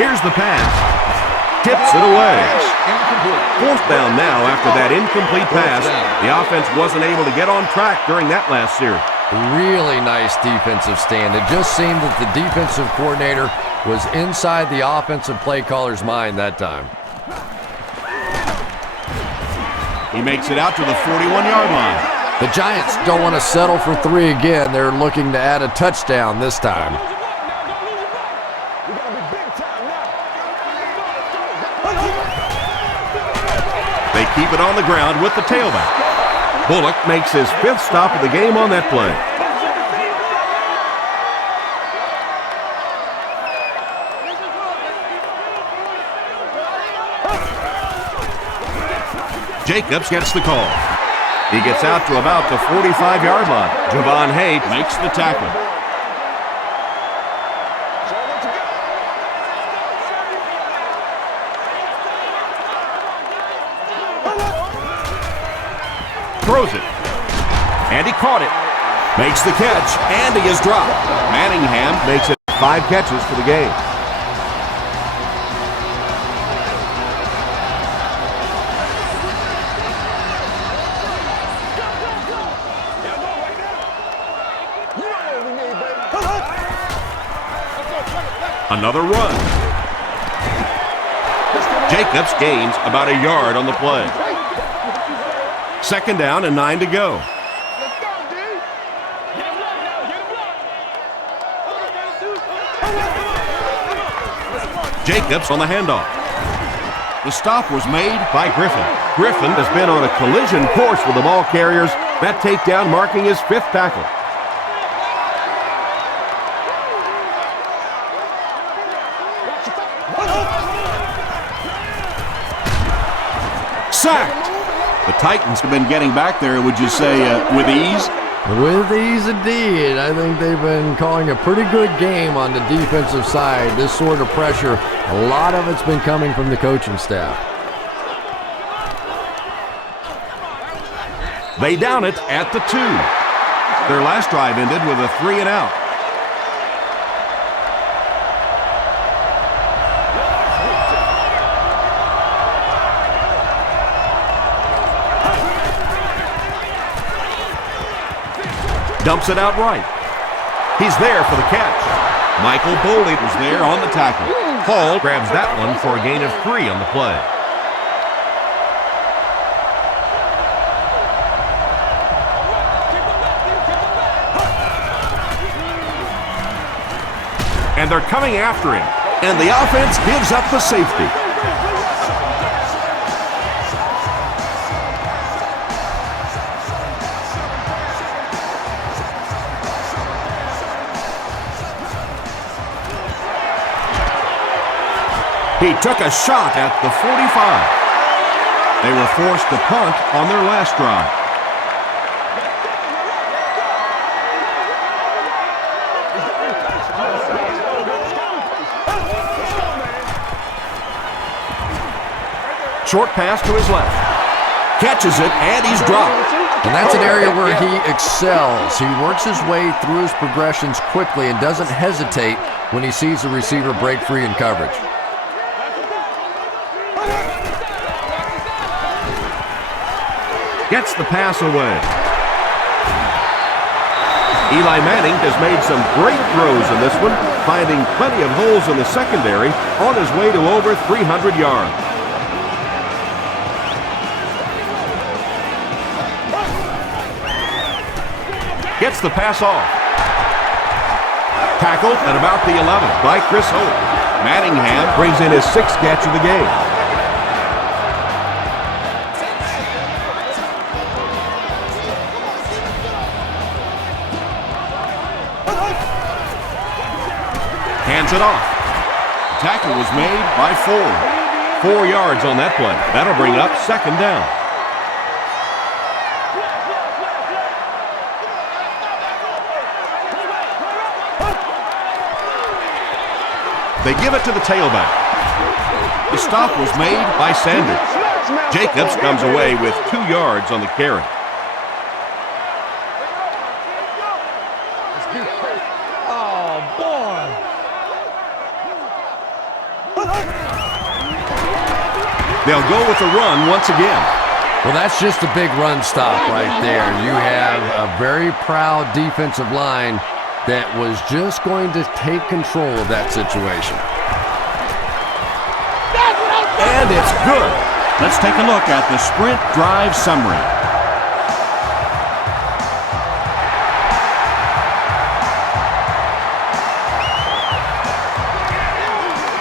Here's the pass. Tips it away. Fourth down now after that incomplete pass. The offense wasn't able to get on track during that last series. Really nice defensive stand. It just seemed that the defensive coordinator was inside the offensive play caller's mind that time. He makes it out to the 41-yard line. The Giants don't want to settle for 3 again. They're looking to add a touchdown this time. They keep it on the ground with the tailback. Bullock makes his 5th stop of the game on that play. Jacobs gets the call. He gets out to about the 45-yard line. Javon Haight Makes the tackle. throws it. And he caught it. Makes the catch, and he is dropped. Manningham makes it 5 catches for the game. Another run. Jacobs gains about a yard on the play. 2nd down and 9 to go. Jacobs on the handoff. The stop was made by Griffin. Griffin has been on a collision course with the ball carriers. That takedown marking his 5th tackle. Sacked. The Titans have been getting back there, would you say, with ease? With ease indeed. I think they've been calling a pretty good game on the defensive side. This sort of pressure, a lot of it's been coming from the coaching staff. They down it at the 2. Their last drive ended with a 3-and-out. Dumps it out right. He's there for the catch. Michael Boley was there on the tackle. Hall grabs that one for a gain of 3 on the play. And they're coming after him. And the offense gives up the safety. He took a shot at the 45. They were forced to punt on their last drive. Short pass to his left. Catches it, and he's dropped. And that's an area where he excels. He works his way through his progressions quickly and doesn't hesitate when he sees the receiver break free in coverage. Gets the pass away. Eli Manning has made some great throws in this one, finding plenty of holes in the secondary on his way to over 300 yards. Gets the pass off. Tackled at about the 11 by Chris Hope. Manningham brings in his 6th catch of the game. Hands it off. The tackle was made by Ford. 4 yards on that play. That'll bring up 2nd down. They give it to the tailback. The stop was made by Sanders. Jacobs comes away with 2 yards on the carry. They'll go with the run once again. Well, that's just a big run stop right there. You have a very proud defensive line that was just going to take control of that situation. And it's good. Let's take a look at the sprint drive summary.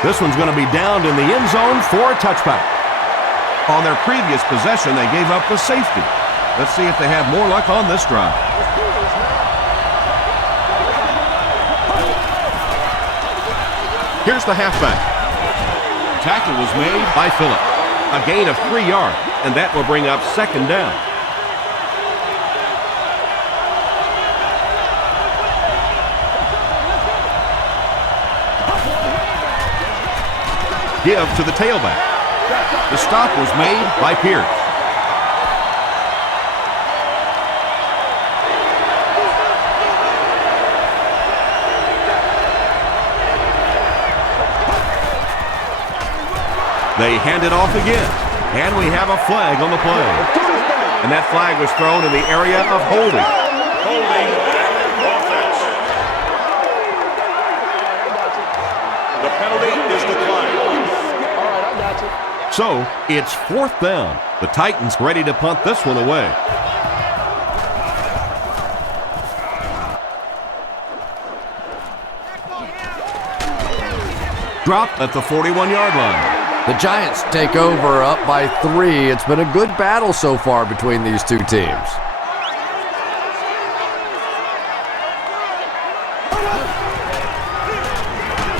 This one's going to be downed in the end zone for a touchback. On their previous possession, they gave up the safety. Let's see if they have more luck on this drive. Here's the halfback. Tackle was made by Phillip. A gain of 3 yards, and that will bring up 2nd down. give to the tailback. The stop was made by Pierce. They hand it off again, and we have a flag on the play. And that flag was thrown in the area of holding. Holding offense. The penalty is declined. All right, I got you. So it's 4th down. The Titans ready to punt this one away. Drop at the 41-yard line. The Giants take over up by 3. It's been a good battle so far between these two teams.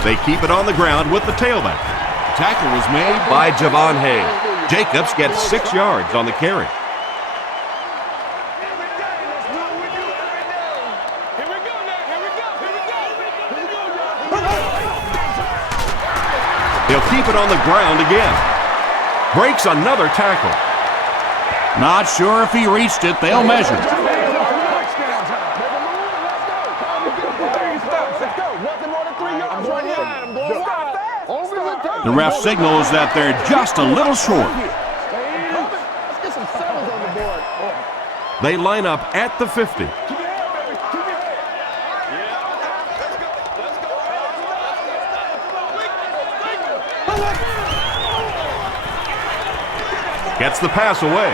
They keep it on the ground with the tailback. Tackle was made by Javon Hayes. Jacobs gets 6 yards on the carry. He'll keep it on the ground again. Breaks another tackle. Not sure if he reached it. They'll measure. The ref signals that they're just a little short. They line up at the 50. Gets the pass away.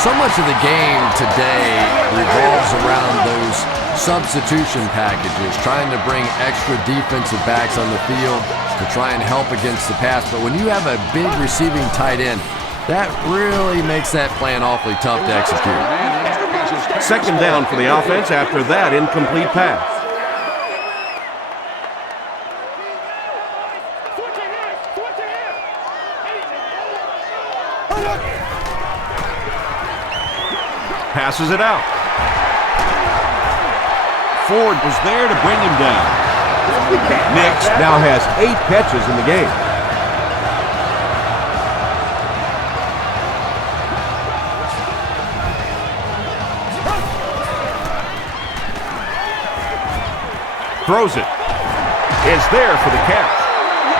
So much of the game today revolves around those substitution packages, trying to bring extra defensive backs on the field to try and help against the pass. But when you have a big receiving tight end, that really makes that plan awfully tough to execute. 2nd down for the offense after that incomplete pass. Passes it out. Ford was there to bring him down. Nix now has 8 catches in the game. Throws it. It's there for the catch.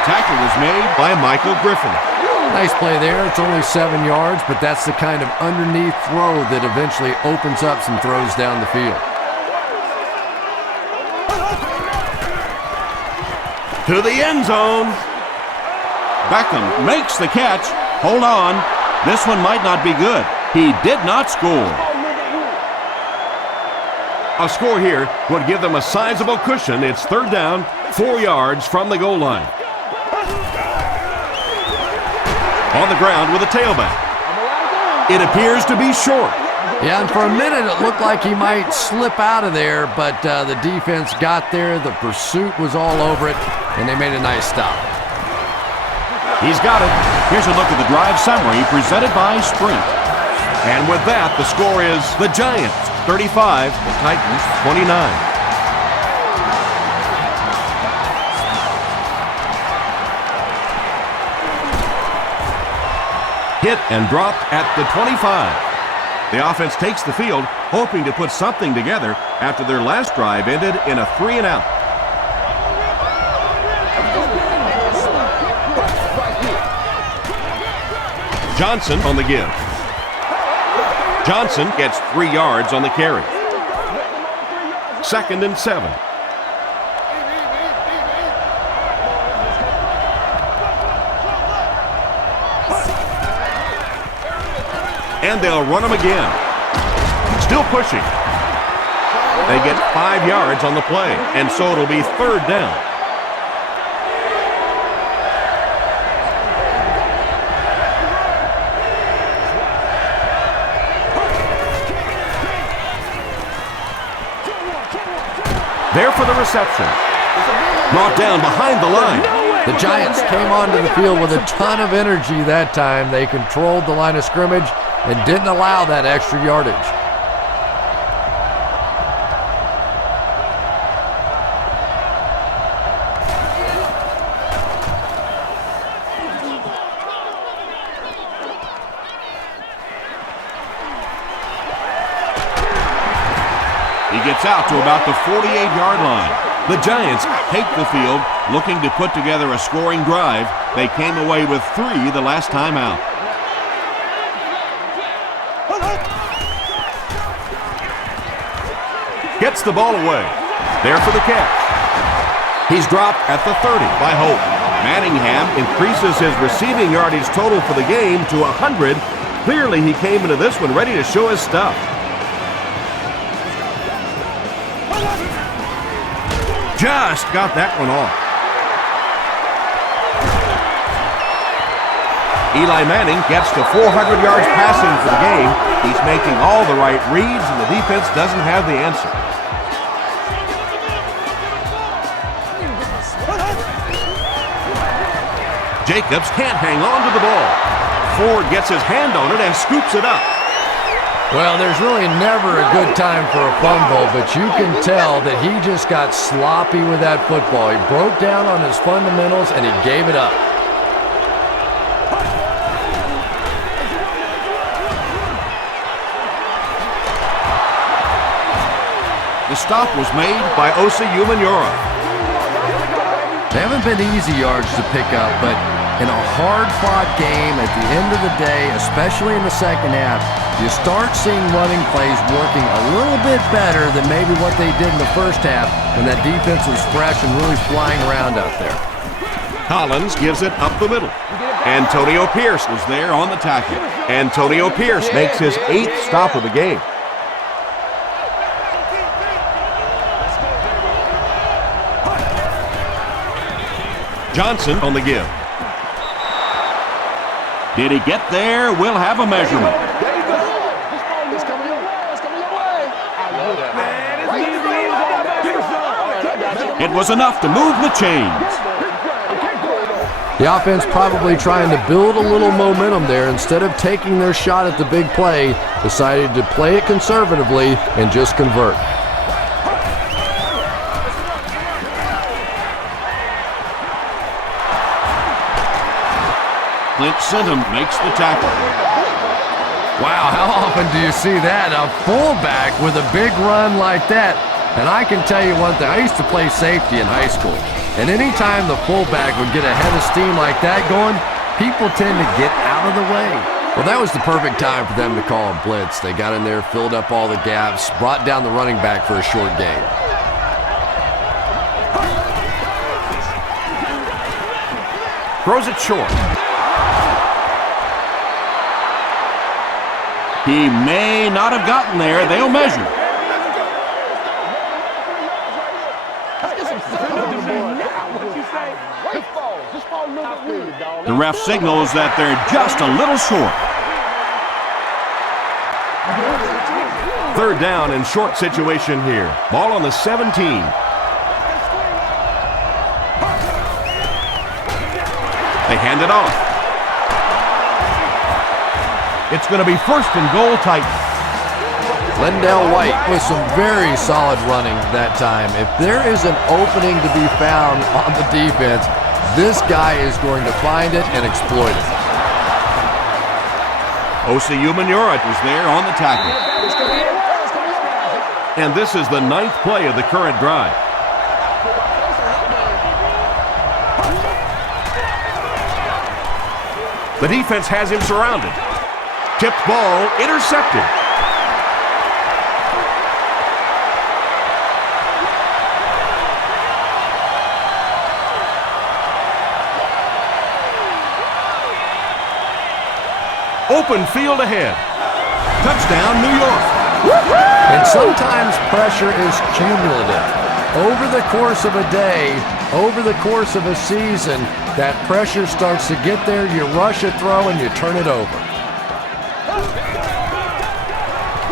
Tackle was made by Michael Griffin. Nice play there. It's only 7 yards, but that's the kind of underneath throw that eventually opens up some throws down the field. To the end zone. Beckham makes the catch. Hold on. This one might not be good. He did not score. A score here would give them a sizable cushion. It's 3rd down, 4 yards from the goal line. On the ground with a tailback. It appears to be short. Yeah, and for a minute it looked like he might slip out of there, but the defense got there, the pursuit was all over it, and they made a nice stop. He's got it. Here's a look at the drive summary presented by Sprint. And with that, the score is the Giants 35, the Titans 29. Hit and dropped at the 25. The offense takes the field, hoping to put something together after their last drive ended in a 3-and-out. Johnson on the give. Johnson gets 3 yards on the carry. 2nd and 7. And they'll run him again. Still pushing. They get 5 yards on the play, and so it'll be 3rd down. There for the reception. Brought down behind the line. The Giants came onto the field with a ton of energy that time. They controlled the line of scrimmage and didn't allow that extra yardage. gets out to about the 48-yard line. The Giants take the field, looking to put together a scoring drive. They came away with 3 the last time out. Gets the ball away. There for the catch. He's dropped at the 30 by Hope. Manningham increases his receiving yardage total for the game to 100. Clearly, he came into this one ready to show his stuff. Just got that one off. Eli Manning gets to 400 yards passing for the game. He's making all the right reads, and the defense doesn't have the answer. Jacobs can't hang on to the ball. Ford gets his hand on it and scoops it up. Well, there's really never a good time for a fumble, but you can tell that he just got sloppy with that football. He broke down on his fundamentals, and he gave it up. The stop was made by Osi Umenyiora. They haven't been easy yards to pick up, but in a hard-fought game at the end of the day, especially in the second half, you start seeing running plays working a little bit better than maybe what they did in the first half when that defense was fresh and really flying around out there. Collins gives it up the middle. Antonio Pierce was there on the tackle. Antonio Pierce makes his 8th stop of the game. Johnson on the give. Did he get there? We'll have a measurement. There you go. It's coming your way. It's coming your way. It was enough to move the chains. The offense probably trying to build a little momentum there. Instead of taking their shot at the big play, decided to play it conservatively and just convert. Clint Singham makes the tackle. Wow, how often do you see that? A fullback with a big run like that. And I can tell you one thing, I used to play safety in high school. And anytime the fullback would get a head of steam like that going, people tend to get out of the way. Well, that was the perfect time for them to call a blitz. They got in there, filled up all the gaps, brought down the running back for a short gain. Throws it short. He may not have gotten there. They'll measure. The ref signals that they're just a little short. 3rd down and short situation here. Ball on the 17. They hand it off. It's going to be 1st and goal Titans. Lendell White with some very solid running that time. If there is an opening to be found on the defense, this guy is going to find it and exploit it. Osi Umenyiora was there on the tackle. And this is the 9th play of the current drive. The defense has him surrounded. Tipped ball, intercepted. Open field ahead. Touchdown, New York. And sometimes pressure is cumulative. Over the course of a day, over the course of a season, that pressure starts to get there, you rush a throw and you turn it over.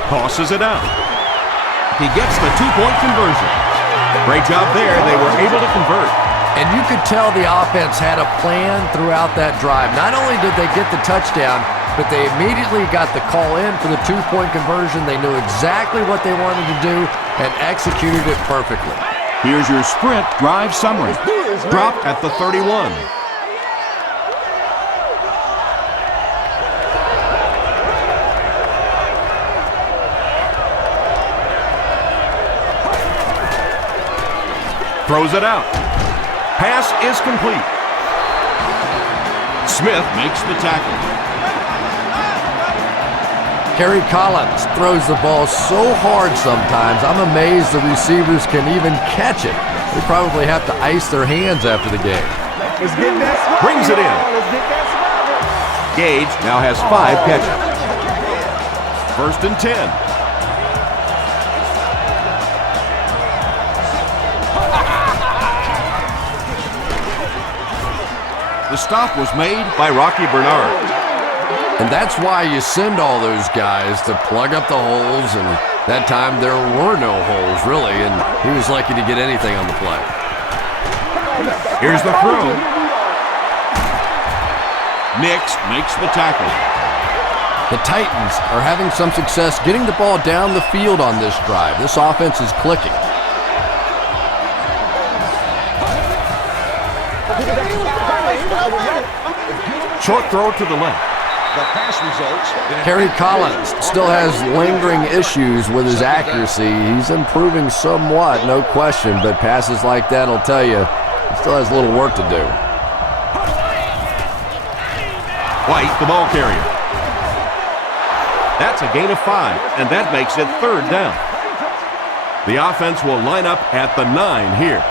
Tosses it out. He gets the 2-point conversion. Great job there. They were able to convert. And you could tell the offense had a plan throughout that drive. Not only did they get the touchdown, but they immediately got the call in for the 2-point conversion. They knew exactly what they wanted to do and executed it perfectly. Here's your sprint drive summary. Dropped at the 31. Throws it out. Pass is complete. Smith makes the tackle. Kerry Collins throws the ball so hard sometimes, I'm amazed the receivers can even catch it. They probably have to ice their hands after the game. Brings it in. Gage now has 5 catches. 1st and 10. The stop was made by Rocky Bernard. And that's why you send all those guys to plug up the holes, and that time there were no holes, really, and he was lucky to get anything on the play. Here's the throw. Nix makes the tackle. The Titans are having some success getting the ball down the field on this drive. This offense is clicking. Short throw to the left. The pass results. Kerry Collins still has lingering issues with his accuracy. He's improving somewhat, no question, but passes like that will tell you he still has a little work to do. White, the ball carrier. That's a gain of 5, and that makes it 3rd down. The offense will line up at the 9 here.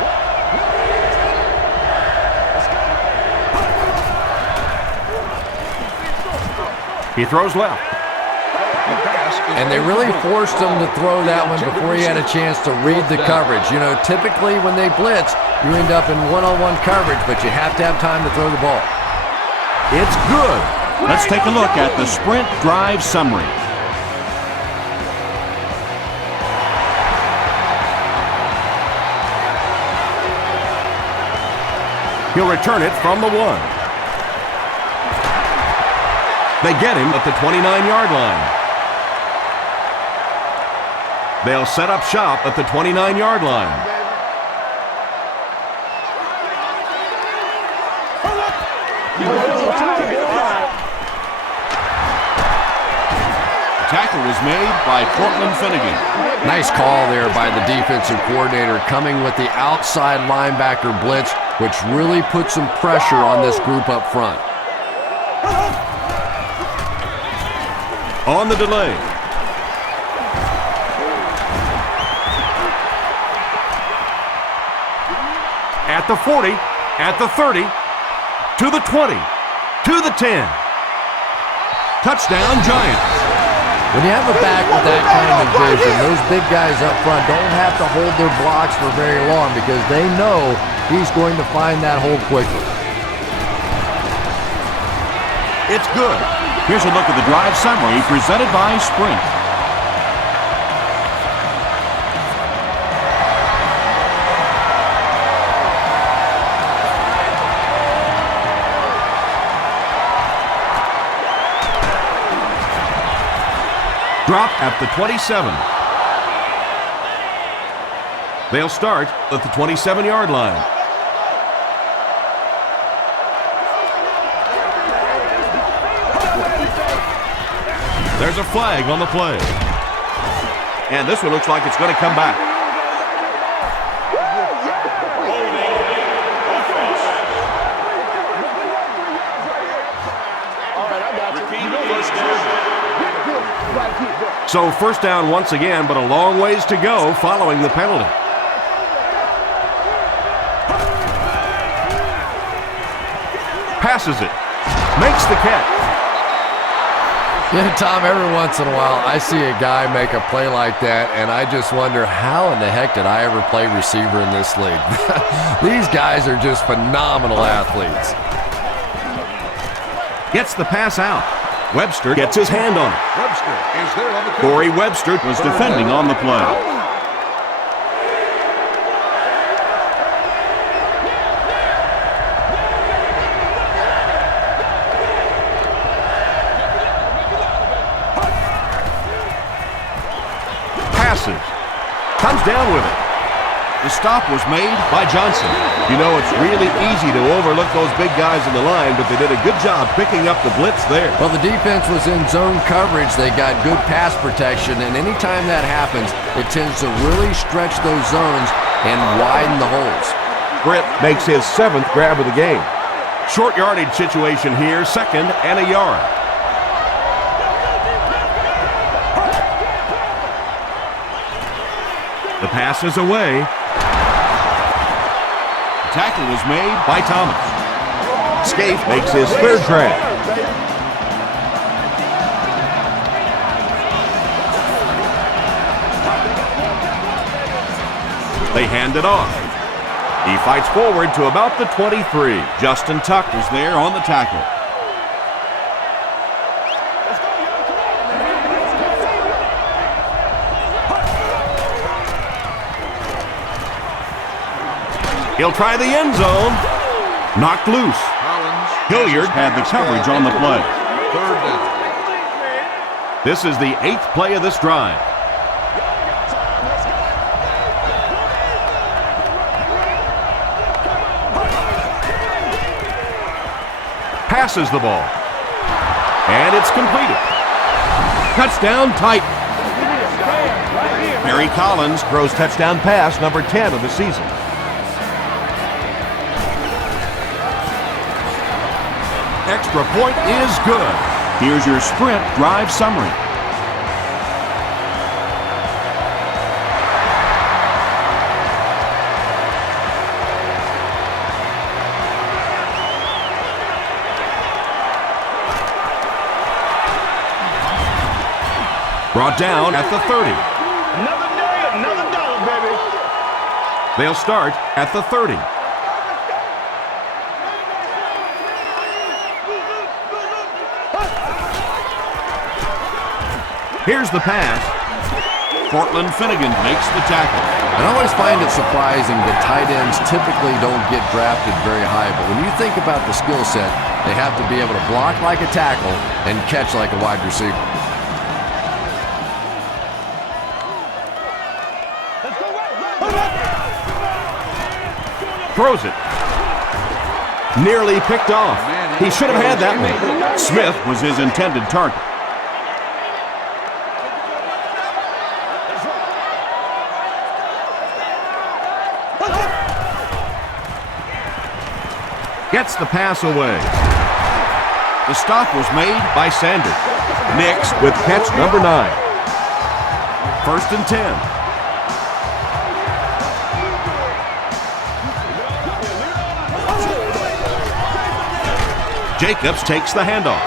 He throws left. And they really forced him to throw that one before he had a chance to read the coverage. You know, typically when they blitz, you end up in one-on-one coverage, but you have to have time to throw the ball. It's good. Let's take a look at the sprint drive summary. He'll return it from the 1. They get him at the 29-yard line. They'll set up shop at the 29-yard line. Tackle was made by Cortland Finnegan. Nice call there by the defensive coordinator, coming with the outside linebacker blitz, which really put some pressure on this group up front. On the delay. At the 40, at the 30, to the 20, to the 10. Touchdown, Giants. When you have a back with that kind of vision, those big guys up front don't have to hold their blocks for very long because they know he's going to find that hole quickly. It's good. Here's a look at the drive summary presented by Sprint. Drop at the 27. They'll start at the 27-yard line. There's a flag on the play. And this one looks like it's going to come back. So 1st down once again, but a long ways to go following the penalty. Passes it. Makes the catch. Yeah, Tom, every once in a while I see a guy make a play like that, and I just wonder how in the heck did I ever play receiver in this league? These guys are just phenomenal athletes. Gets the pass out. Webster gets his hand on it. Webster is there on the Corey Webster was defending on the play. Passes. Comes down with it. The stop was made by Johnson. You know, it's really easy to overlook those big guys in the line, but they did a good job picking up the blitz there. Well, the defense was in zone coverage. They got good pass protection, and anytime that happens, it tends to really stretch those zones, and widen the holes. Britt makes his 7th grab of the game. Short yardage situation here, 2nd and a yard. The pass is away. Tackle was made by Thomas. Scaife makes his 3rd grab. They hand it off. He fights forward to about the 23. Justin Tuck was there on the tackle. He'll try the end zone. Knocked loose. Hilliard had the coverage on the play. 3rd down. This is the 8th play of this drive. Passes the ball. And it's completed. Touchdown, Titan. Barry Collins throws touchdown pass number 10 of the season. Extra point is good. Here's your sprint drive summary. Brought down at the 30. Another day, another dollar, baby. They'll start at the 30. Here's the pass. Cortland Finnegan makes the tackle. I always find it surprising that tight ends typically don't get drafted very high, but when you think about the skill set, they have to be able to block like a tackle and catch like a wide receiver. Throws it. Nearly picked off. He should have had that one. Smith was his intended target. Gets the pass away. The stop was made by Sanders. Nix with catch number 9. 1st and 10. Jacobs takes the handoff.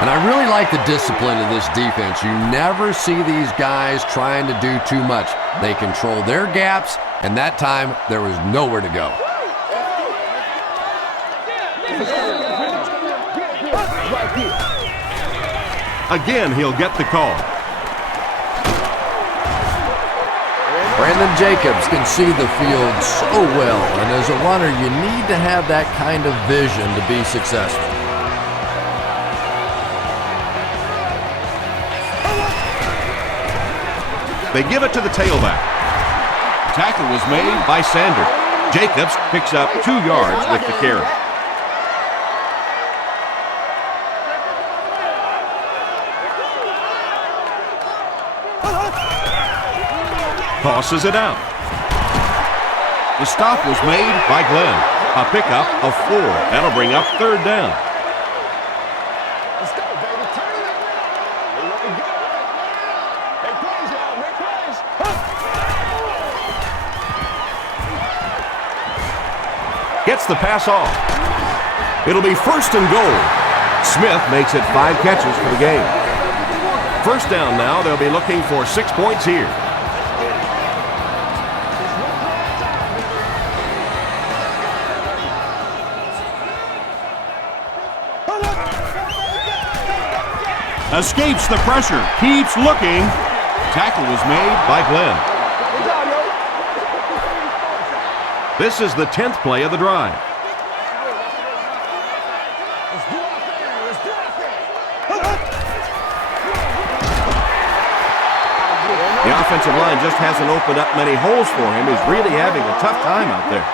And I really like the discipline of this defense. You never see these guys trying to do too much. They control their gaps, and that time there was nowhere to go. Again, he'll get the call. Brandon Jacobs can see the field so well, and as a runner, you need to have that kind of vision to be successful. They give it to the tailback. Tackle was made by Sanders. Jacobs picks up 2 yards with the carry. Tosses it out. The stop was made by Glenn. A pickup of 4. That'll bring up 3rd down. Let's go, baby. Turn it up. Let it go. Hey, praise y'all. Make praise. Gets the pass off. It'll be 1st and goal. Smith makes it 5 catches for the game. 1st down now. They'll be looking for 6 points here. Escapes the pressure, keeps looking. Tackle was made by Glenn. This is the 10th play of the drive. The offensive line just hasn't opened up many holes for him. He's really having a tough time out there.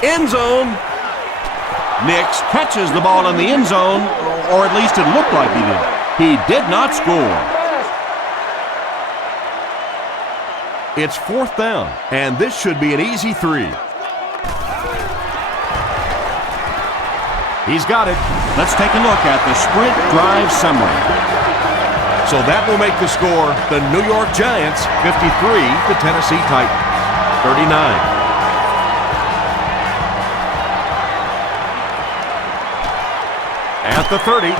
End zone. Nix catches the ball in the end zone, or at least it looked like he did. He did not score. It's 4th down, and this should be an easy 3. He's got it. Let's take a look at the sprint drive summary. So that will make the score the New York Giants 53 to Tennessee Titans 39. At the 30,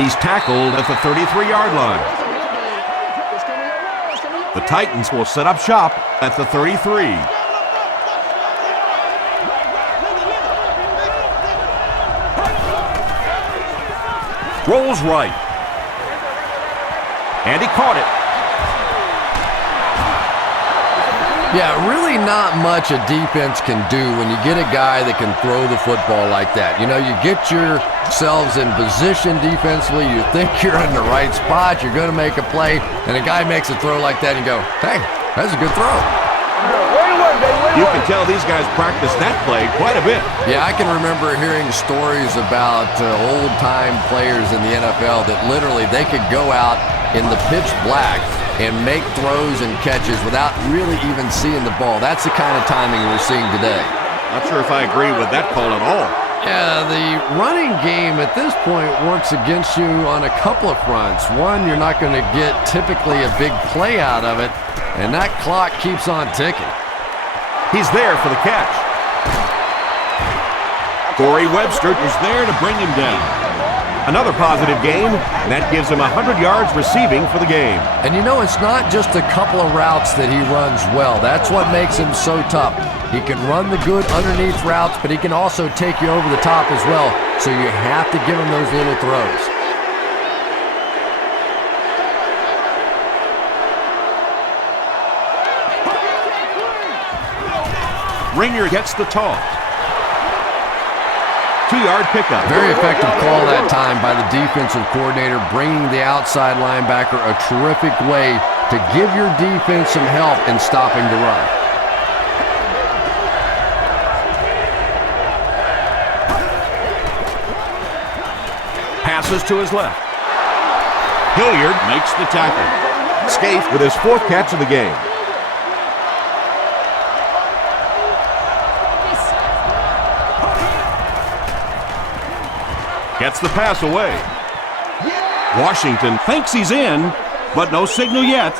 he's tackled at the 33-yard line. The Titans will set up shop at the 33. Rolls right. And he caught it. Yeah, really not much a defense can do when you get a guy that can throw the football like that. You know, you get yourselves in position defensively, you think you're in the right spot, you're going to make a play, and a guy makes a throw like that and you go, hey, that's a good throw. You can tell these guys practice that play quite a bit. Yeah, I can remember hearing stories about old-time players in the NFL that literally they could go out in the pitch black and make throws and catches without really even seeing the ball. That's the kind of timing we're seeing today. Not sure if I agree with that call at all. Yeah, the running game at this point works against you on a couple of fronts. One, you're not going to get typically a big play out of it, and that clock keeps on ticking. He's there for the catch. Corey Webster is there to bring him down. Another positive game, and that gives him 100 yards receiving for the game. And you know, it's not just a couple of routes that he runs well. That's what makes him so tough. He can run the good underneath routes, but he can also take you over the top as well. So you have to give him those little throws. Ringer gets the toss. 2-yard pickup. Very effective call that time by the defensive coordinator, bringing the outside linebacker a terrific way to give your defense some help in stopping the run. Passes to his left. Hilliard makes the tackle. Scaife with his 4th catch of the game. Gets the pass away. Washington thinks he's in, but no signal yet.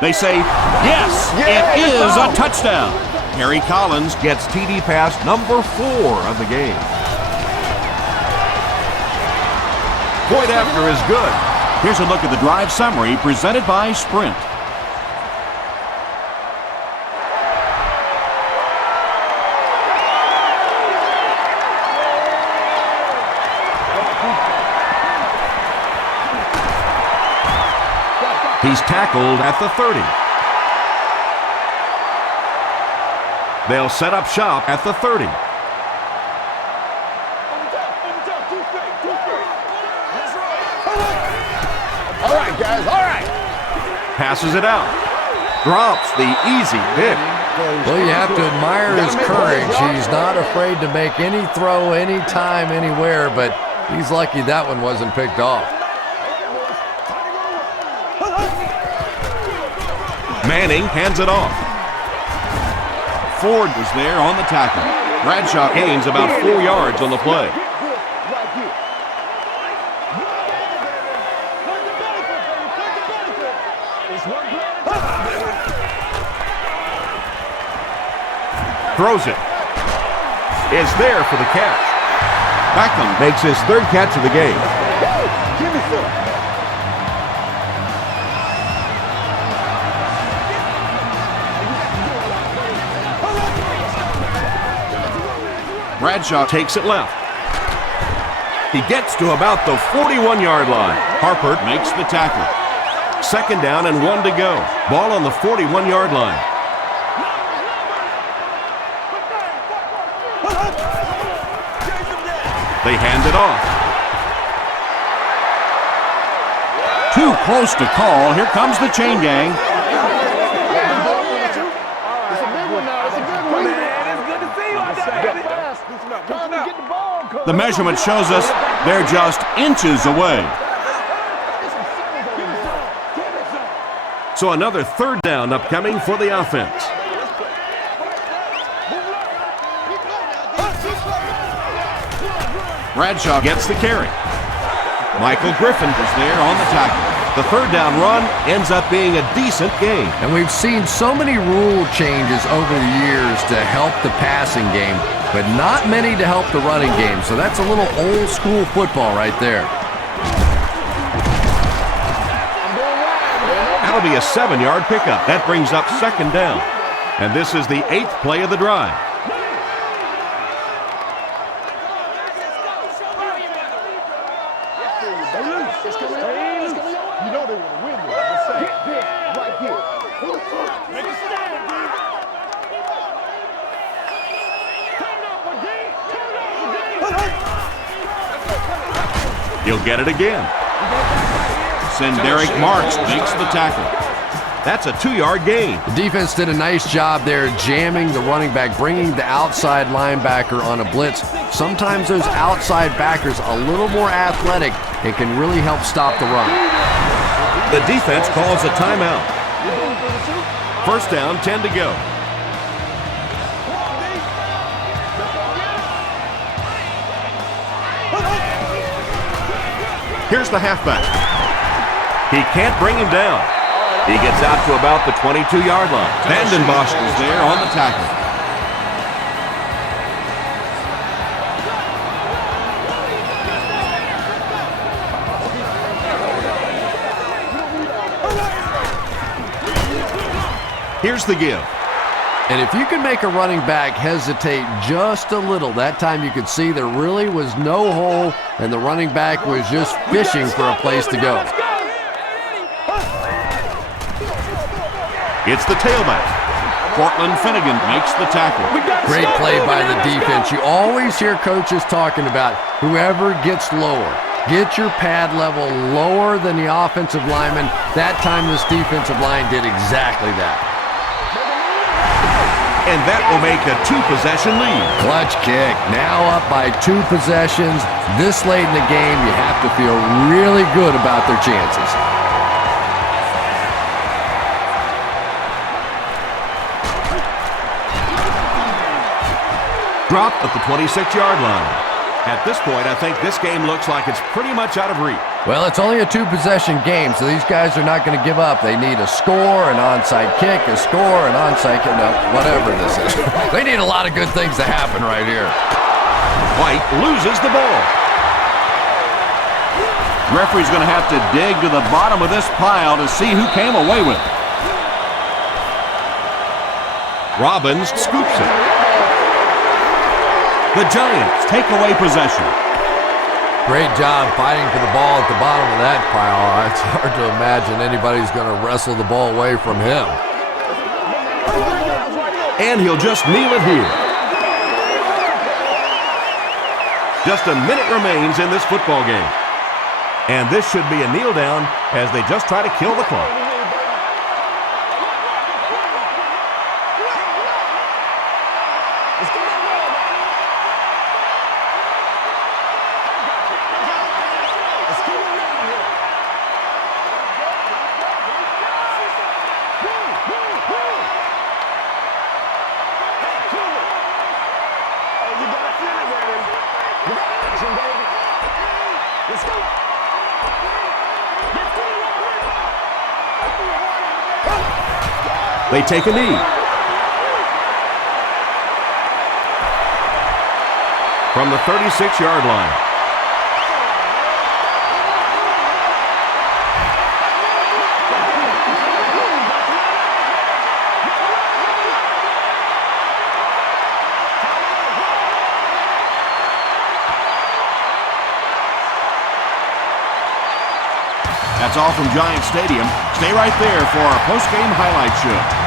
They say, yes, it is a touchdown. Harry Collins gets TD pass number 4 of the game. Point after is good. Here's a look at the drive summary presented by Sprint. He's tackled at the 30. They'll set up shop at the 30. All right, guys, all right. Passes it out. Drops the easy pick. Well, you have to admire his courage. He's not afraid to make any throw, anytime, anywhere, but he's lucky that one wasn't picked off. Manning hands it off. Ford was there on the tackle. Bradshaw gains about 4 yards on the play. Throws it. Is there for the catch. Beckham makes his 3rd catch of the game. Give me some. Bradshaw takes it left. He gets to about the 41-yard line. Harper makes the tackle. 2nd down and 1 to go. Ball on the 41-yard line. They hand it off. Too close to call. Here comes the chain gang. It's a big one now. It's a good one. Man, it's good to see you out there. Time to get the ball, coach. The measurement shows us they're just inches away. So another third down upcoming for the offense. Bradshaw gets the carry. Michael Griffin is there on the tackle. The third down run ends up being a decent gain. And we've seen so many rule changes over the years to help the passing game, but not many to help the running game. So that's a little old school football right there. That'll be a 7-yard pickup. That brings up second down. And this is the 8th play of the drive. You know they want to win this. I'm saying, right here. Make a stand, dude. He'll get it again. Derek Marks makes the tackle. That's a 2-yard gain. The defense did a nice job there jamming the running back, bringing the outside linebacker on a blitz. Sometimes those outside backers a little more athletic and can really help stop the run. The defense calls a timeout. First down, 10 to go. Here's the halfback. He can't bring him down. He gets out to about the 22-yard line. Vandenbosch is there on the tackle. Here's the give. And if you can make a running back hesitate just a little, that time you could see there really was no hole and the running back was just fishing for a place to go. It's the tailback. Cortland Finnegan makes the tackle. Great play by the defense. You always hear coaches talking about whoever gets lower. Get your pad level lower than the offensive lineman. That time this defensive line did exactly that. And that will make a 2-possession lead. Clutch kick. Now up by 2 possessions. This late in the game, you have to feel really good about their chances. Dropped at the 26-yard line. At this point, I think this game looks like it's pretty much out of reach. Well, it's only a 2-possession game, so these guys are not going to give up. They need a score, an onside kick, a score, an onside kick, no, whatever this is. They need a lot of good things to happen right here. White loses the ball. Referee's going to have to dig to the bottom of this pile to see who came away with it. Robbins scoops it. The Giants take away possession. Great job fighting for the ball at the bottom of that pile. It's hard to imagine anybody's going to wrestle the ball away from him. And he'll just kneel it here. Just a minute remains in this football game. And this should be a kneel down as they just try to kill the clock. They take a knee. From the 36-yard line. That's all from Giant Stadium. Stay right there for our post-game highlight show.